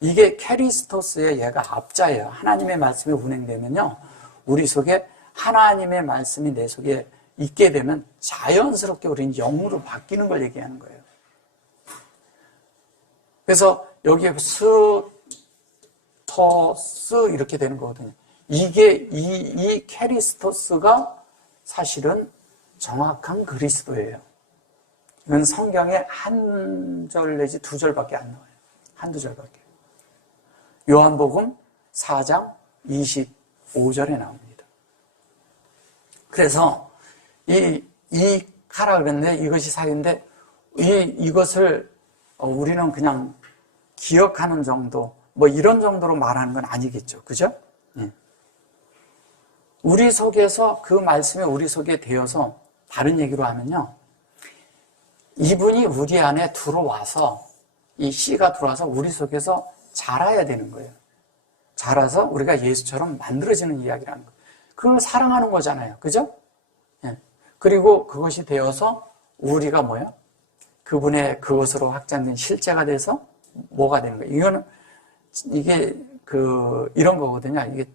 이게 캐리스토스의 얘가 앞자예요. 하나님의 말씀이 운행되면요. 우리 속에 하나님의 말씀이 내 속에 있게 되면 자연스럽게 우리는 영으로 바뀌는 걸 얘기하는 거예요. 그래서 여기에 스토스 이렇게 되는 거거든요. 이게 이 캐리스토스가 사실은 정확한 그리스도예요. 이건 성경에 한 절 내지 두 절밖에 안 나와요. 한두 절밖에. 요한복음 4장 25절에 나옵니다. 그래서 이 카라 그랬는데 이것이 사유인데 이것을 우리는 그냥 기억하는 정도 뭐 이런 정도로 말하는 건 아니겠죠. 그죠? 우리 속에서 그 말씀이 우리 속에 되어서 다른 얘기로 하면요. 이분이 우리 안에 들어와서 이 씨가 들어와서 우리 속에서 자라야 되는 거예요. 자라서 우리가 예수처럼 만들어지는 이야기라는 거예요. 그걸 사랑하는 거잖아요. 그죠? 그리고 그것이 되어서 우리가 뭐예요? 그분의 그것으로 확장된 실제가 돼서 뭐가 되는 거예요? 이게 이런 거거든요. 이게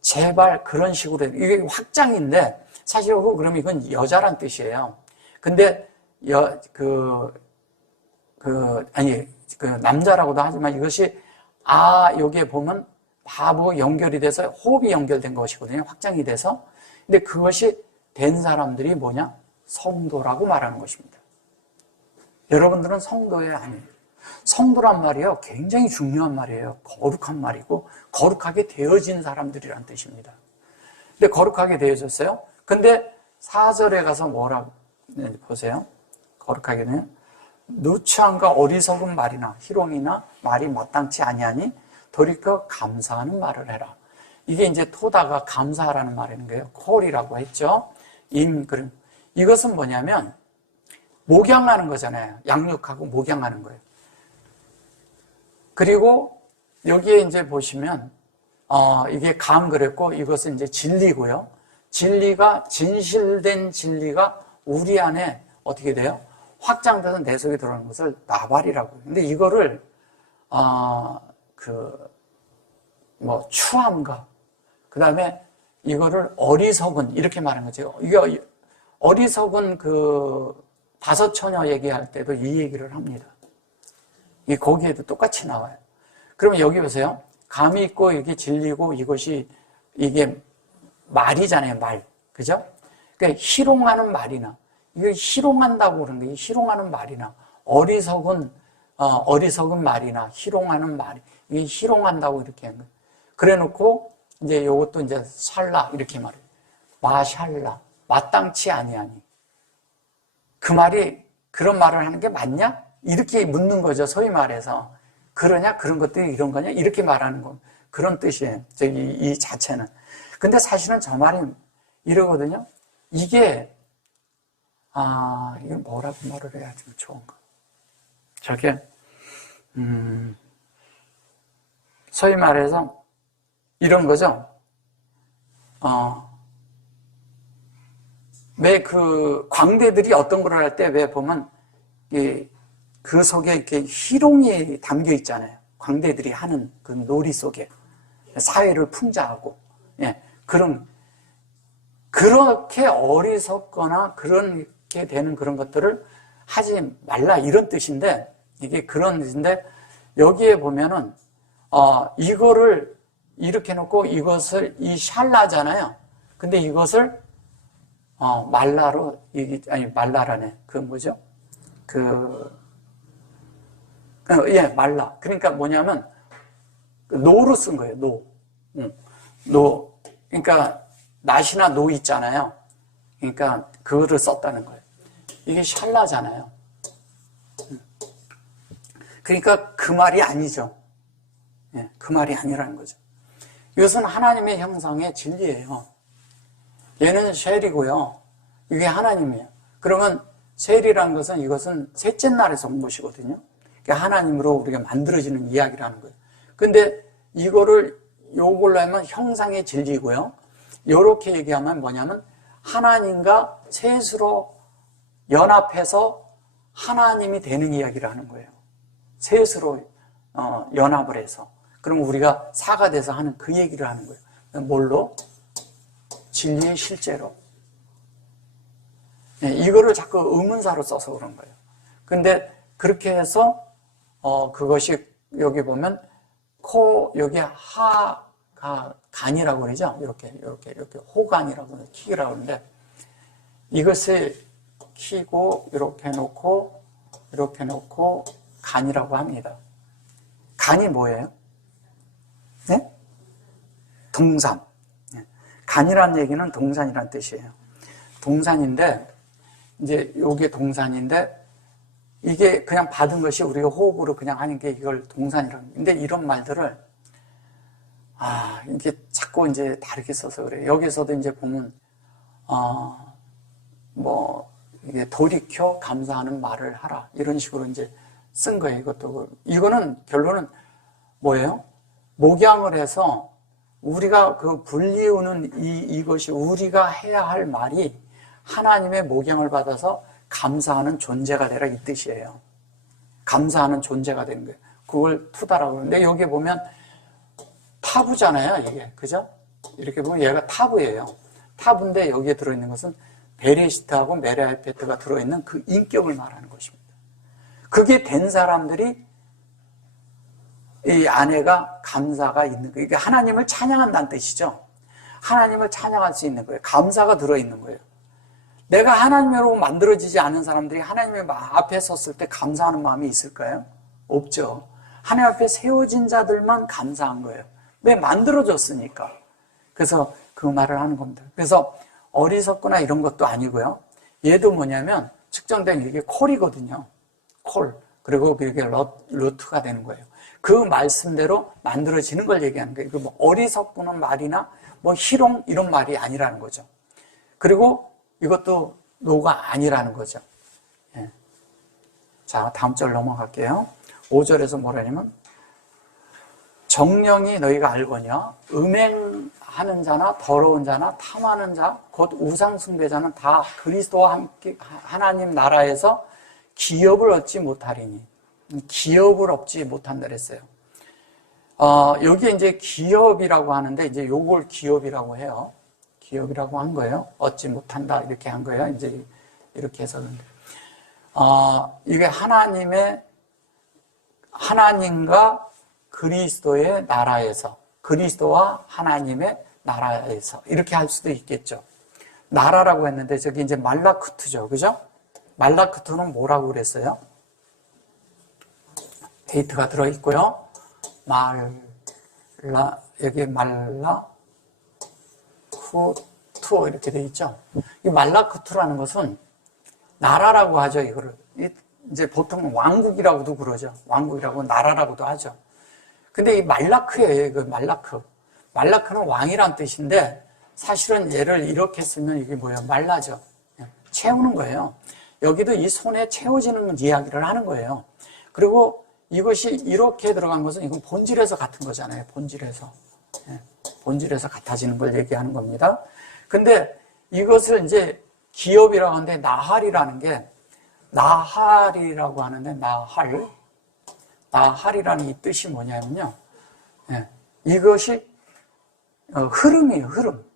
제발 그런 식으로 이게 확장인데 사실 그러면 이건 여자란 뜻이에요. 근데 남자라고도 하지만 이것이 여기에 보면 바보 연결이 돼서 호흡이 연결된 것이거든요. 확장이 돼서. 근데 그것이 된 사람들이 뭐냐? 성도라고 말하는 것입니다. 여러분들은 성도예요, 아니에요? 성도란 말이요, 굉장히 중요한 말이에요. 거룩한 말이고, 거룩하게 되어진 사람들이란 뜻입니다. 근데 거룩하게 되어졌어요? 근데 4절에 가서 뭐라고, 보세요. 거룩하게 되면, 누추함과 어리석은 말이나 희롱이나 말이 마땅치 아니하니 돌이켜 감사하는 말을 해라. 이게 이제 토다가 감사하라는 말인 거예요. 콜이라고 했죠. 이것은 뭐냐면, 목양하는 거잖아요. 양육하고 목양하는 거예요. 그리고 여기에 이제 보시면 이게 그랬고 이것은 이제 진리고요. 진실된 진리가 우리 안에 어떻게 돼요? 확장돼서 내 속에 들어오는 것을 나발이라고 해요. 근데 이거를 추함과 그 다음에 이거를 어리석은 이렇게 말하는 거죠. 이게 어리석은 다섯 처녀 얘기할 때도 이 얘기를 합니다. 이게 거기에도 똑같이 나와요. 그러면 여기 보세요. 감이 있고 이게 진리고 이게 말이잖아요, 말. 그죠? 그러니까 희롱하는 말이나, 이게 희롱한다고 그러는 거예요. 희롱하는 말이나, 어리석은 말이나, 희롱하는 말이, 이게 희롱한다고 이렇게 하는 거예요. 그래 놓고, 이제 요것도 이제 샬라, 이렇게 말해요. 마샬라, 마땅치 아니하니. 그 말이, 그런 말을 하는 게 맞냐? 이렇게 묻는 거죠, 소위 말해서. 그러냐? 그런 것들이 이런 거냐? 이렇게 말하는 거. 그런 뜻이에요. 이 자체는. 근데 사실은 저 말이 이러거든요. 이게 뭐라고 말을 해야 좀 좋은가. 저게, 소위 말해서 이런 거죠. 왜 광대들이 어떤 걸 할 때 왜 보면, 그 속에 이렇게 희롱이 담겨 있잖아요. 광대들이 하는 그 놀이 속에. 사회를 풍자하고. 예, 그렇게 어리석거나 그렇게 되는 그런 것들을 하지 말라 이런 뜻인데 이게 그런 뜻인데 여기에 보면은 이거를 이렇게 놓고 이것을 이 샬라잖아요. 근데 이것을 말라로 아니 말라라네. 그 뭐죠? 말라. 그러니까 뭐냐면 노로 쓴 거예요. 노. 그러니까 낫이나 노 있잖아요. 그러니까 그거를 썼다는 거예요. 이게 샬라잖아요. 그러니까 그 말이 아니죠. 그 말이 아니라는 거죠. 이것은 하나님의 형상의 진리예요. 얘는 쉘이고요. 이게 하나님이에요. 그러면 쉘이라는 것은 이것은 셋째 날에서 온 것이거든요. 그러니까 하나님으로 우리가 만들어지는 이야기라는 거예요. 근데 요걸로 하면 형상의 진리고요. 요렇게 얘기하면 뭐냐면 하나님과 셋으로 연합해서 하나님이 되는 이야기를 하는 거예요. 셋으로 연합을 해서. 그럼 우리가 사가 돼서 하는 그 얘기를 하는 거예요. 뭘로? 진리의 실제로. 이거를 자꾸 의문사로 써서 그런 거예요. 근데 그렇게 해서 그것이 여기 보면 여기 간이라고 그러죠. 이렇게 호간이라고 그러는데 키라고 그러는데 이것을 키고 이렇게 놓고 간이라고 합니다. 간이 뭐예요? 네? 동산. 간이라는 얘기는 동산이라는 뜻이에요. 동산인데 이제 요게 동산인데 이게 그냥 받은 것이 우리가 호흡으로 그냥 하는 게 이걸 동산이라는. 근데 이런 말들을 이게 자꾸 이제 다르게 써서 그래요. 여기서도 이제 보면 이게 돌이켜 감사하는 말을 하라 이런 식으로 이제 쓴 거예요. 이거는 결론은 뭐예요? 목양을 해서 우리가 그 불리우는 이것이 우리가 해야 할 말이 하나님의 목양을 받아서 감사하는 존재가 되라 이 뜻이에요. 감사하는 존재가 되는 거예요. 그걸 투다라고 그러는데 여기 보면 타부잖아요, 이게. 그죠? 이렇게 보면 얘가 타부예요. 타부인데 여기에 들어있는 것은 베레시트하고 메라이페트가 들어있는 그 인격을 말하는 것입니다. 그게 된 사람들이 이 안에가 감사가 있는 거예요. 이게 하나님을 찬양한다는 뜻이죠. 하나님을 찬양할 수 있는 거예요. 감사가 들어있는 거예요. 내가 하나님으로 만들어지지 않은 사람들이 하나님의 앞에 섰을 때 감사하는 마음이 있을까요? 없죠. 하나님 앞에 세워진 자들만 감사한 거예요. 왜? 만들어졌으니까. 그래서 그 말을 하는 겁니다. 그래서 어리석거나 이런 것도 아니고요. 얘도 뭐냐면 측정된 이게 콜이거든요. 콜. 그리고 이게 루트가 되는 거예요. 그 말씀대로 만들어지는 걸 얘기하는 거예요. 뭐 어리석구는 말이나 희롱 이런 말이 아니라는 거죠. 그리고 이것도 노가 아니라는 거죠. 예. 자, 다음 절 넘어갈게요. 5절에서 뭐라냐면 정령이 너희가 알거냐 음행하는 자나 더러운 자나 탐하는 자 곧 우상숭배자는 다 그리스도와 함께 하나님 나라에서 기업을 얻지 못하리니. 기업을 얻지 못한다 그랬어요. 여기에 이제 기업이라고 하는데 이제 요걸 기업이라고 해요. 기업이라고 한 거예요. 얻지 못한다 이렇게 한 거예요. 이제 이렇게 해서 그런데 이게 하나님과 그리스도의 나라에서 그리스도와 하나님의 나라에서 이렇게 할 수도 있겠죠. 나라라고 했는데 저기 이제 말라크트죠, 그죠? 말라크트는 뭐라고 그랬어요? 데이트가 들어있고요. 여기 말라쿠투 이렇게 돼 있죠. 이 말라쿠투라는 것은 나라라고 하죠. 이거를 이제 보통 왕국이라고도 그러죠. 왕국이라고 나라라고도 하죠. 근데 이 말라크예요. 그 말라크. 말라크는 왕이란 뜻인데 사실은 얘를 이렇게 쓰면 이게 뭐예요? 말라죠. 채우는 거예요. 여기도 이 손에 채워지는 이야기를 하는 거예요. 그리고 이것이 이렇게 들어간 것은 이건 본질에서 같은 거잖아요. 본질에서. 본질에서 같아지는 걸 얘기하는 겁니다. 근데 이것을 이제 기업이라고 하는데 나할이라는 게 나할이라고 하는데 나할이라는 이 뜻이 뭐냐면요. 이것이 흐름이에요. 흐름.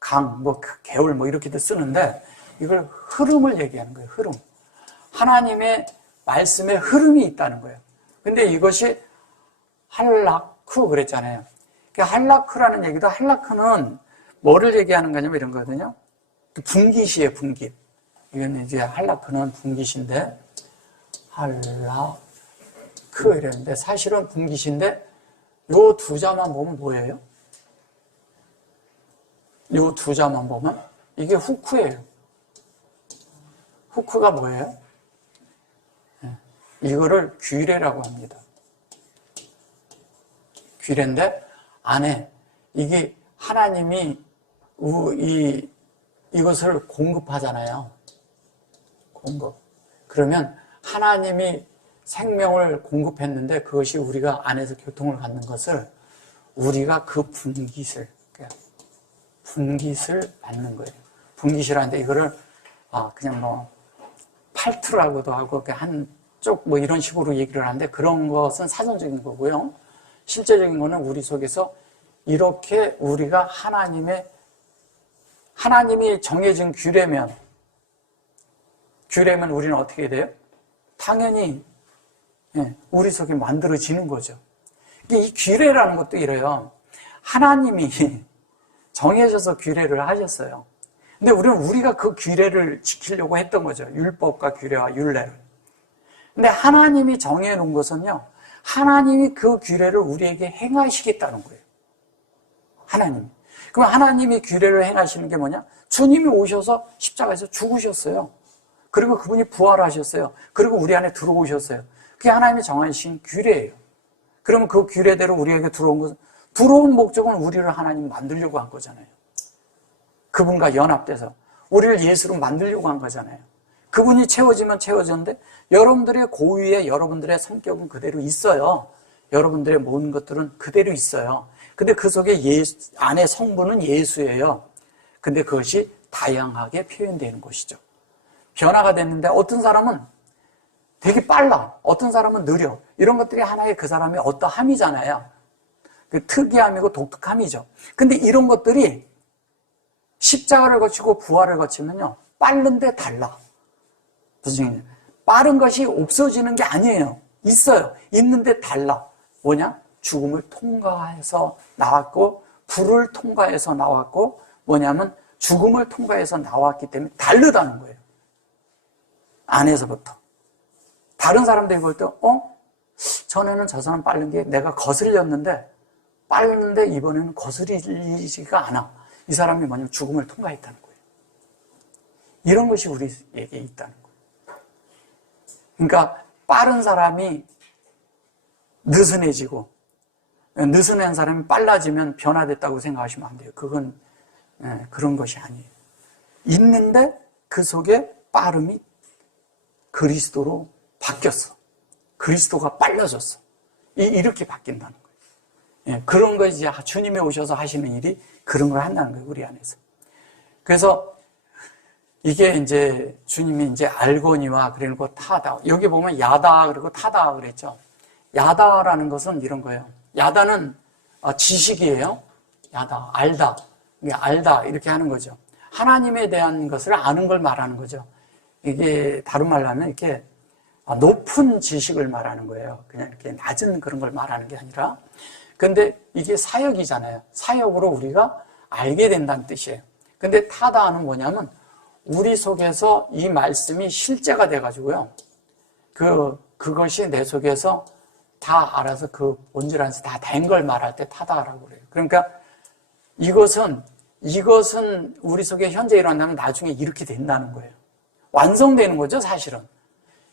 강, 개울 이렇게도 쓰는데 이걸 흐름을 얘기하는 거예요. 흐름. 하나님의 말씀의 흐름이 있다는 거예요. 근데 이것이 할라크 그랬잖아요. 할라크라는 얘기도, 할라크는 뭐를 얘기하는 거냐면 이런 거거든요. 분깃이에요, 분깃. 이건 이제 할라크는 분깃인데, 할라크 이랬는데, 사실은 분깃인데, 요 두 자만 보면 뭐예요? 요 두 자만 보면 이게 후크예요. 후크가 뭐예요? 이거를 귀래라고 합니다. 귀래인데 안에 이게 하나님이 이것을 공급하잖아요. 공급. 그러면 하나님이 생명을 공급했는데 그것이 우리가 안에서 교통을 갖는 것을 우리가 그 분깃을 받는 거예요. 분깃이라는데 이거를 그냥 뭐 팔트라고도 하고 한쪽 뭐 이런 식으로 얘기를 하는데 그런 것은 사전적인 거고요. 실제적인 거는 우리 속에서 이렇게 우리가 하나님이 정해진 규례면 우리는 어떻게 돼요? 당연히 우리 속에 만들어지는 거죠. 이 규례라는 것도 이래요. 하나님이 정해져서 규례를 하셨어요. 근데 우리가 그 규례를 지키려고 했던 거죠. 율법과 규례와 율례를. 근데 하나님이 정해놓은 것은요, 하나님이 그 규례를 우리에게 행하시겠다는 거예요. 하나님. 그럼 하나님이 규례를 행하시는 게 뭐냐? 주님이 오셔서 십자가에서 죽으셨어요. 그리고 그분이 부활하셨어요. 그리고 우리 안에 들어오셨어요. 그게 하나님이 정하신 규례예요. 그러면 그 규례대로 우리에게 들어온 목적은 우리를 하나님 만들려고 한 거잖아요. 그분과 연합돼서 우리를 예수로 만들려고 한 거잖아요. 그분이 채워지면 채워졌는데 여러분들의 고유의 여러분들의 성격은 그대로 있어요. 여러분들의 모든 것들은 그대로 있어요. 근데 그 속에 안에 성분은 예수예요. 근데 그것이 다양하게 표현되는 것이죠. 변화가 됐는데 어떤 사람은 되게 빨라. 어떤 사람은 느려. 이런 것들이 하나의 그 사람의 어떠함이잖아요. 그 특이함이고 독특함이죠. 근데 이런 것들이 십자가를 거치고 부활을 거치면요. 빠른데 달라. 무슨 얘기냐. 빠른 것이 없어지는 게 아니에요. 있어요. 있는데 달라. 뭐냐? 죽음을 통과해서 나왔고 불을 통과해서 나왔고 뭐냐면 죽음을 통과해서 나왔기 때문에 다르다는 거예요. 안에서부터. 다른 사람들이 볼 때 전에는 저 사람 빠른 게 내가 거슬렸는데 빠른데 이번에는 거슬리지가 않아. 이 사람이 뭐냐면 죽음을 통과했다는 거예요. 이런 것이 우리에게 있다는 거예요. 그러니까 빠른 사람이 느슨해지고 느슨한 사람이 빨라지면 변화됐다고 생각하시면 안 돼요. 그건 그런 것이 아니에요. 있는데 그 속에 빠름이 그리스도로 바뀌었어. 그리스도가 빨라졌어. 이렇게 바뀐다는 거예요. 그런 거 이제 주님이 오셔서 하시는 일이 그런 걸 한다는 거예요. 우리 안에서. 그래서 이게 이제 주님이 이제 알거니와 그리고 타다. 여기 보면 야다 그리고 타다 그랬죠. 야다라는 것은 이런 거예요. 야다는 지식이에요. 야다, 알다. 알다 이렇게 하는 거죠. 하나님에 대한 것을 아는 걸 말하는 거죠. 이게 다른 말로 하면 이렇게 높은 지식을 말하는 거예요. 그냥 이렇게 낮은 그런 걸 말하는 게 아니라. 근데 이게 사역이잖아요. 사역으로 우리가 알게 된다는 뜻이에요. 근데 타다는 뭐냐면 우리 속에서 이 말씀이 실제가 돼가지고요. 그것이 내 속에서 다 알아서 그 본질 안에서 다 된 걸 말할 때 타다라고 그래요. 그러니까 이것은 우리 속에 현재 일어나면 나중에 이렇게 된다는 거예요. 완성되는 거죠, 사실은.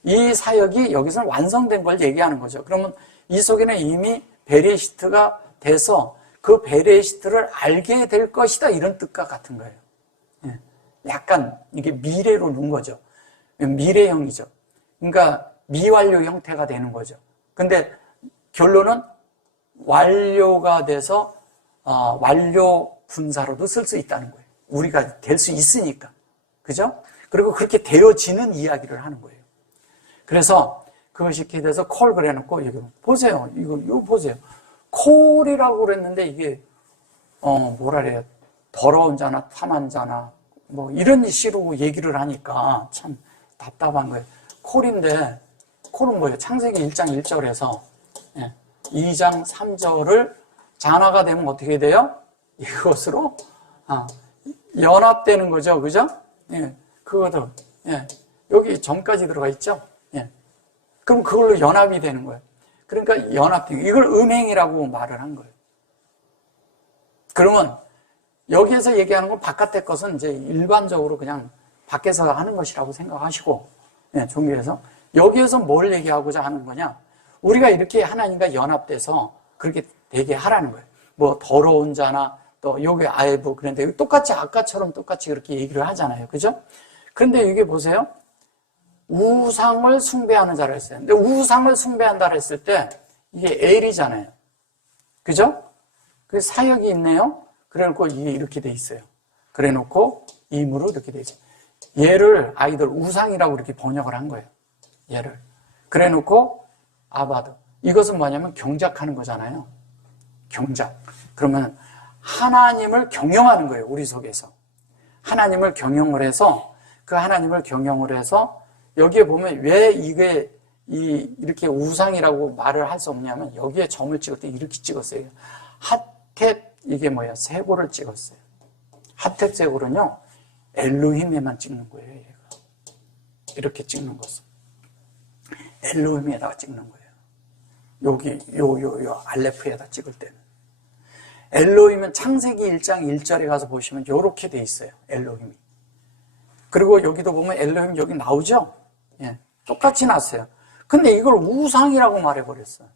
이 사역이 여기서는 완성된 걸 얘기하는 거죠. 그러면 이 속에는 이미 베레시트가 돼서 그 베레시트를 알게 될 것이다 이런 뜻과 같은 거예요. 약간 이게 미래로 놓은 거죠. 미래형이죠. 그러니까 미완료 형태가 되는 거죠. 근데 결론은 완료가 돼서 완료 분사로도 쓸 수 있다는 거예요. 우리가 될 수 있으니까. 그죠? 그리고 그렇게 되어지는 이야기를 하는 거예요. 그래서 그것이 이렇게 돼서 콜 그래놓고 여기 보세요. 이거 보세요. 콜이라고 그랬는데 이게 뭐라 그래요? 더러운 자나 탐한 자나 뭐 이런 시로 얘기를 하니까 참 답답한 거예요. 콜인데, 콜은 뭐예요? 창세기 1장 1절에서 2장 3절을 잔화가 되면 어떻게 돼요? 이것으로 연합되는 거죠. 그죠? 예, 그거도 여기 전까지 들어가 있죠? 예. 그럼 그걸로 연합이 되는 거예요. 그러니까 연합된 이걸 음행이라고 말을 한 거예요. 그러면 여기에서 얘기하는 건 바깥의 것은 이제 일반적으로 그냥 밖에서 하는 것이라고 생각하시고, 종교에서 여기에서 뭘 얘기하고자 하는 거냐? 우리가 이렇게 하나님과 연합돼서 그렇게 되게 하라는 거예요. 뭐 더러운 자나 또 여기 아이브 그런데 똑같이 아까처럼 똑같이 그렇게 얘기를 하잖아요. 그죠? 그런데 이게 보세요. 우상을 숭배하는 자라 했어요. 근데 우상을 숭배한다 했을 때 이게 엘이잖아요. 그죠? 그 사역이 있네요. 그래놓고 이게 이렇게 돼 있어요. 그래놓고 임으로 이렇게 돼 있어요. 얘를 아이들 우상이라고 이렇게 번역을 한 거예요. 얘를. 그래놓고 아바드. 이것은 뭐냐면 경작하는 거잖아요. 경작. 그러면 하나님을 경영하는 거예요. 우리 속에서. 하나님을 경영을 해서 그 하나님을 경영을 해서 여기에 보면 왜 이게 이렇게 우상이라고 말을 할 수 없냐면 여기에 점을 찍을 때 이렇게 찍었어요. 핫탭 이게 뭐야? 세고를 찍었어요. 핫탭 세고는요. 엘로힘에만 찍는 거예요. 얘가. 이렇게 찍는 것은. 엘로힘에다가 찍는 거예요. 여기 요 알레프에다 찍을 때는. 엘로힘은 창세기 1장 1절에 가서 보시면 이렇게 돼 있어요. 엘로힘이. 그리고 여기도 보면 엘로힘 여기 나오죠? 예, 똑같이 났어요. 근데 이걸 우상이라고 말해버렸어요.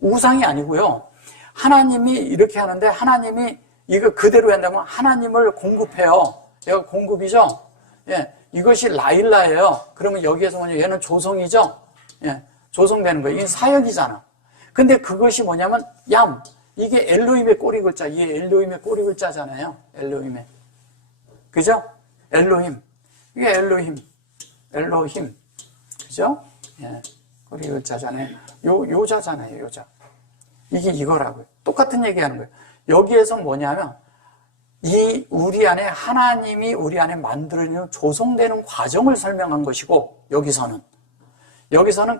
우상이 아니고요. 하나님이 이렇게 하는데 하나님이 이거 그대로 한다면 하나님을 공급해요. 얘가 공급이죠? 예, 이것이 라일라예요. 그러면 여기에서 뭐냐? 얘는 조성이죠? 예, 조성되는 거예요. 이게 사역이잖아. 근데 그것이 뭐냐면 얌. 이게 엘로힘의 꼬리 글자. 이게 엘로힘의 꼬리 글자잖아요. 엘로힘의. 그죠? 엘로힘. 이게 엘로힘. 그죠? 예. 꼬리 글자잖아요. 요자잖아요. 요자. 이게 이거라고요. 똑같은 얘기 하는 거예요. 여기에서 뭐냐면 우리 안에 하나님이 우리 안에 만들어내는 조성되는 과정을 설명한 것이고 여기서는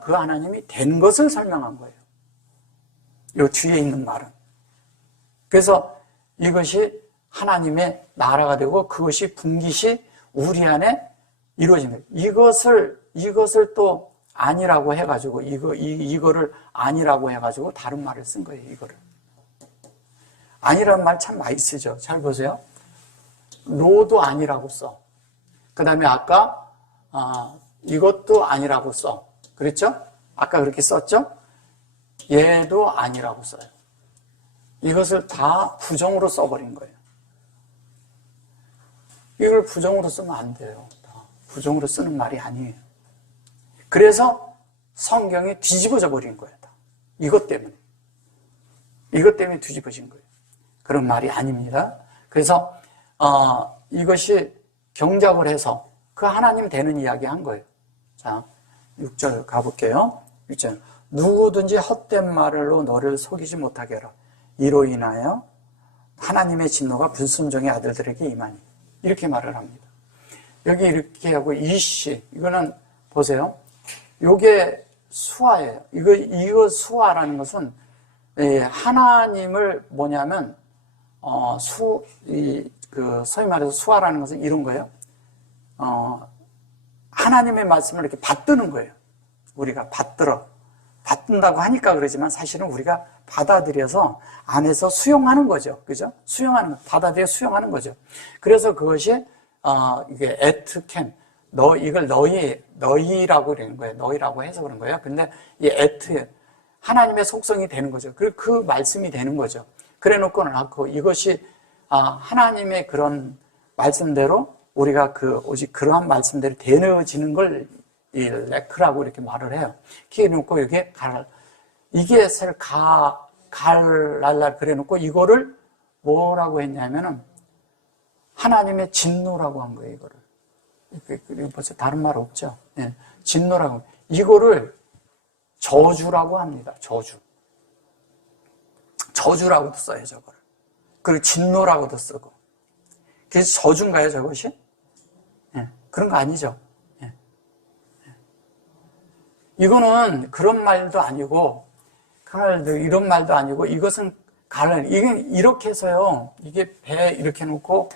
그 하나님이 된 것을 설명한 거예요. 요 뒤에 있는 말은. 그래서 이것이 하나님의 나라가 되고 그것이 분깃이 우리 안에 이루어진 거예요. 이것을 또 아니라고 해가지고 이거를 아니라고 해가지고 다른 말을 쓴 거예요. 이거를 아니라는 말 참 많이 쓰죠. 잘 보세요. 로도 아니라고 써. 그 다음에 아까 이것도 아니라고 써. 그랬죠? 아까 그렇게 썼죠? 얘도 아니라고 써요. 이것을 다 부정으로 써버린 거예요. 이걸 부정으로 쓰면 안 돼요. 다 부정으로 쓰는 말이 아니에요. 그래서 성경이 뒤집어져 버린 거예요. 다. 이것 때문에 뒤집어진 거예요. 그런 말이 아닙니다. 그래서 이것이 경작을 해서 그 하나님 되는 이야기 한 거예요. 자, 6절 가볼게요. 6절. 누구든지 헛된 말로 너를 속이지 못하게 하라. 이로 인하여 하나님의 진노가 불순종의 아들들에게 임하니. 이렇게 말을 합니다. 여기 이렇게 하고 이씨 이거는 보세요. 요게 수화예요. 이거 수화라는 것은 하나님을 뭐냐면 소위 말해서 수화라는 것은 이런 거예요. 하나님의 말씀을 이렇게 받드는 거예요. 우리가 받든다고 하니까 그러지만 사실은 우리가 받아들여서 안에서 수용하는 거죠. 그죠? 받아들여 수용하는 거죠. 그래서 그것이, 이게 에트캔, 이걸 너희라고 그러는 거예요. 너희라고 해서 그런 거예요. 근데 이 하나님의 속성이 되는 거죠. 그 말씀이 되는 거죠. 그래 놓고 낳고 이것이, 하나님의 그런 말씀대로 우리가 오직 그러한 말씀대로 되어지는 걸 이 레크라고 이렇게 말을 해요. 키에 놓고 이렇게 이게 갈랄랄 그래 놓고 이거를 뭐라고 했냐면은 하나님의 진노라고 한 거예요, 이거를. 그리고 벌써 다른 말 없죠? 네. 진노라고. 이거를 저주라고 합니다, 저주라고도 써요, 저거를. 그리고 진노라고도 쓰고. 그래서 저주인가요, 저것이? 네. 그런 거 아니죠? 이거는 그런 말도 아니고, 이런 말도 아니고, 이것은 이게 이렇게 해서요. 이게 배 이렇게 놓고,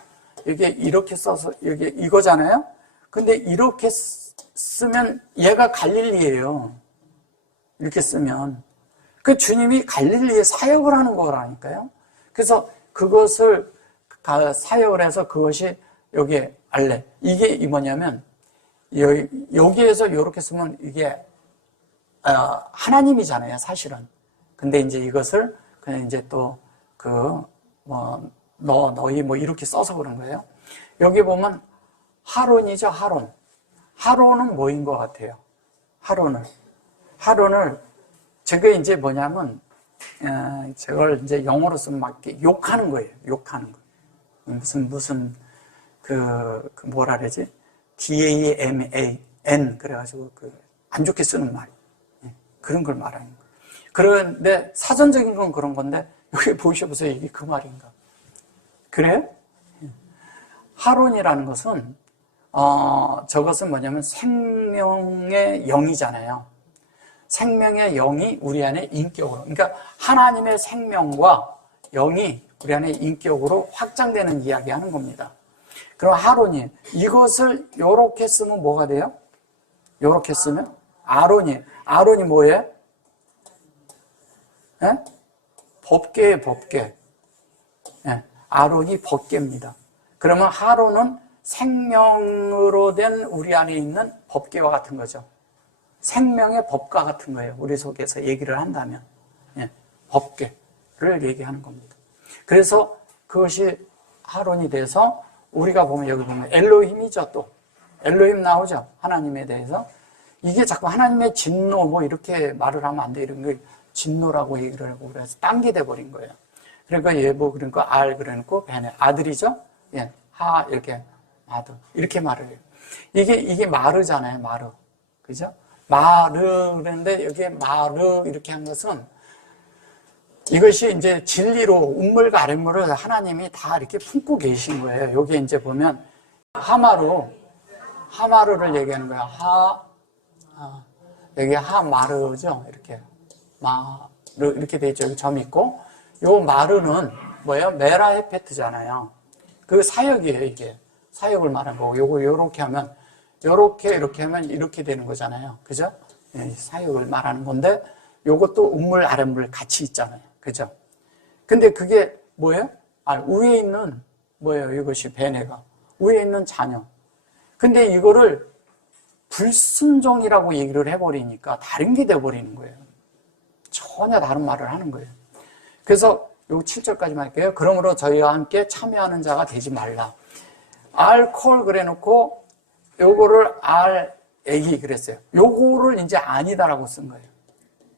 이게 이렇게 써서, 이게 이거잖아요? 근데 이렇게 쓰면 얘가 갈릴리예요. 이렇게 쓰면. 그 주님이 갈릴리에 사역을 하는 거라니까요. 그래서 그것을 사역을 해서 그것이 여기에 알레. 이게 뭐냐면, 여기에서 이렇게 쓰면 이게 하나님이잖아요, 사실은. 근데 이제 이것을 그냥 이제 또 너희 이렇게 써서 그런 거예요. 여기 보면 하론이죠, 하론. 하론은 뭐인 것 같아요? 하론을 제가 이제 뭐냐면 저걸 이제 영어로 쓰면 막 욕하는 거예요. 욕하는 거. 무슨 뭐라 그러지? DAMAN 그래가지고 안 좋게 쓰는 말. 그런 걸 말하는 거예요. 그런데 사전적인 건 그런 건데 여기 보셔보세요. 이게 그 말인가? 그래요? 하론이라는 것은 저것은 뭐냐면 생명의 영이잖아요. 생명의 영이 우리 안에 인격으로, 그러니까 하나님의 생명과 영이 우리 안에 인격으로 확장되는 이야기 하는 겁니다. 그럼 하론이 이것을 요렇게 쓰면 뭐가 돼요? 요렇게 쓰면 아론이 뭐예요? 예? 법궤예요, 법궤. 예, 아론이 법궤입니다. 그러면 하론은 생명으로 된 우리 안에 있는 법궤와 같은 거죠. 생명의 법과 같은 거예요. 우리 속에서 얘기를 한다면. 예, 법궤를 얘기하는 겁니다. 그래서 그것이 하론이 돼서 우리가 보면 여기 보면 엘로힘이죠, 또. 엘로힘 나오죠. 하나님에 대해서. 이게 자꾸 하나님의 진노 뭐 이렇게 말을 하면 안 돼. 이런 걸 진노라고 얘기를 하고 그래서 딴게 돼버린 거예요. 그러니까 예보 그러니까 알 그러니까 베네 아들이죠. 예, 하 이렇게 마드 이렇게 말을 해요. 이게 마르잖아요, 마르. 그죠? 마르 그런데 여기에 마르 이렇게 한 것은 이것이 이제 진리로 운물과 아랫물을 하나님이 다 이렇게 품고 계신 거예요. 여기 이제 보면 하마르를 얘기하는 거야. 여기 하마르죠. 이렇게 마르 이렇게 돼 있죠. 여기 점 있고 요 마르는 뭐예요? 메라헤페트잖아요. 그 사역이에요. 이게 사역을 말하는 거고 요거 요렇게 하면 이렇게 하면 이렇게 되는 거잖아요. 그죠? 예, 사역을 말하는 건데 요것도 운물 아랫물 같이 있잖아요. 그죠? 근데 그게 뭐예요? 위에 있는 뭐예요? 이것이 베네가 위에 있는 자녀. 근데 이거를 불순종이라고 얘기를 해버리니까 다른 게 돼버리는 거예요. 전혀 다른 말을 하는 거예요. 그래서 요 7절까지만 할게요. 그러므로 저희와 함께 참여하는 자가 되지 말라. 알콜 그래놓고 요거를 애기 그랬어요. 요거를 이제 아니다라고 쓴 거예요.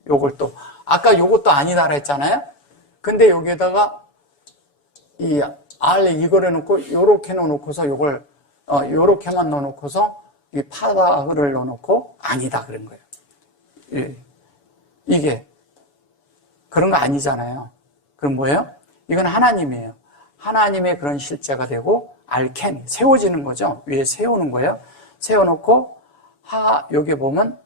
요걸 또 아까 요것도 아니다라 했잖아요. 근데 여기에다가 이 이걸 해놓고 요렇게 넣어놓고서 요걸 요렇게만 넣어놓고서 이 파다를 넣어놓고 아니다 그런 거예요. 예. 이게 그런 거 아니잖아요. 그럼 뭐예요? 이건 하나님이에요. 하나님의 그런 실제가 되고 알켄 세워지는 거죠. 위에 세우는 거예요. 세워놓고 여기 보면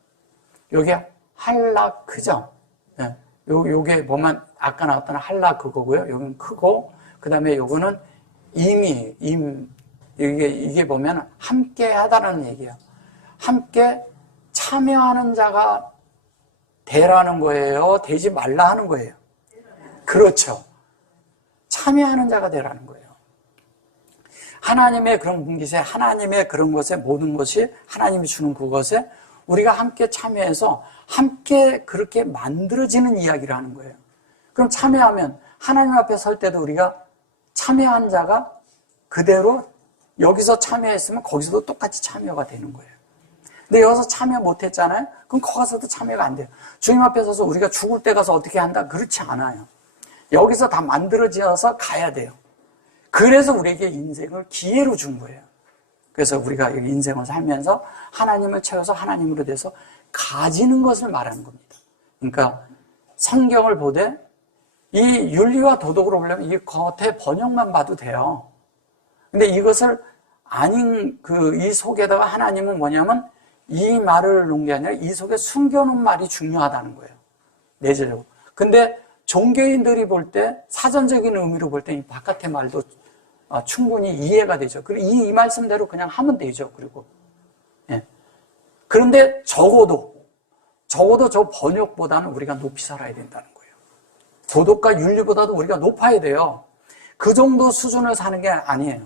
여기 할라크죠. 예. 요게 보면 아까 나왔던 할라 그거고요. 여기는 크고 그다음에 요거는 이게 보면 함께 하다라는 얘기예요. 함께 참여하는 자가 되라는 거예요? 되지 말라 하는 거예요? 그렇죠. 참여하는 자가 되라는 거예요. 하나님의 그런 분깃에 하나님의 그런 것에 모든 것이 하나님이 주는 그것에 우리가 함께 참여해서 함께 그렇게 만들어지는 이야기를 하는 거예요. 그럼 참여하면 하나님 앞에 설 때도 우리가 참여한 자가 그대로 여기서 참여했으면 거기서도 똑같이 참여가 되는 거예요. 근데 여기서 참여 못했잖아요? 그럼 거기서도 참여가 안 돼요. 주님 앞에 서서 우리가 죽을 때 가서 어떻게 한다? 그렇지 않아요. 여기서 다 만들어져서 가야 돼요. 그래서 우리에게 인생을 기회로 준 거예요. 그래서 우리가 여기 인생을 살면서 하나님을 채워서 하나님으로 돼서 가지는 것을 말하는 겁니다. 그러니까 성경을 보되 이 윤리와 도덕으로 보려면 이 겉에 번역만 봐도 돼요. 근데 이것을 아닌 이 속에다가 하나님은 뭐냐면 이 말을 놓은 게 아니라 이 속에 숨겨놓은 말이 중요하다는 거예요. 내재적으로. 근데 종교인들이 볼 때, 사전적인 의미로 볼 때 이 바깥의 말도 충분히 이해가 되죠. 그리고 이 말씀대로 그냥 하면 되죠. 그리고. 예. 그런데 적어도 저 번역보다는 우리가 높이 살아야 된다는 거예요. 도덕과 윤리보다도 우리가 높아야 돼요. 그 정도 수준을 사는 게 아니에요.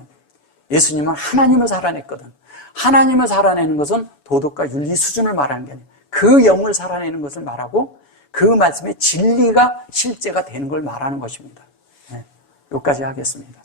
예수님은 하나님을 살아냈거든. 하나님을 살아내는 것은 도덕과 윤리 수준을 말하는 게 아니에요. 그 영을 살아내는 것을 말하고 그 말씀의 진리가 실제가 되는 걸 말하는 것입니다. 네, 여기까지 하겠습니다.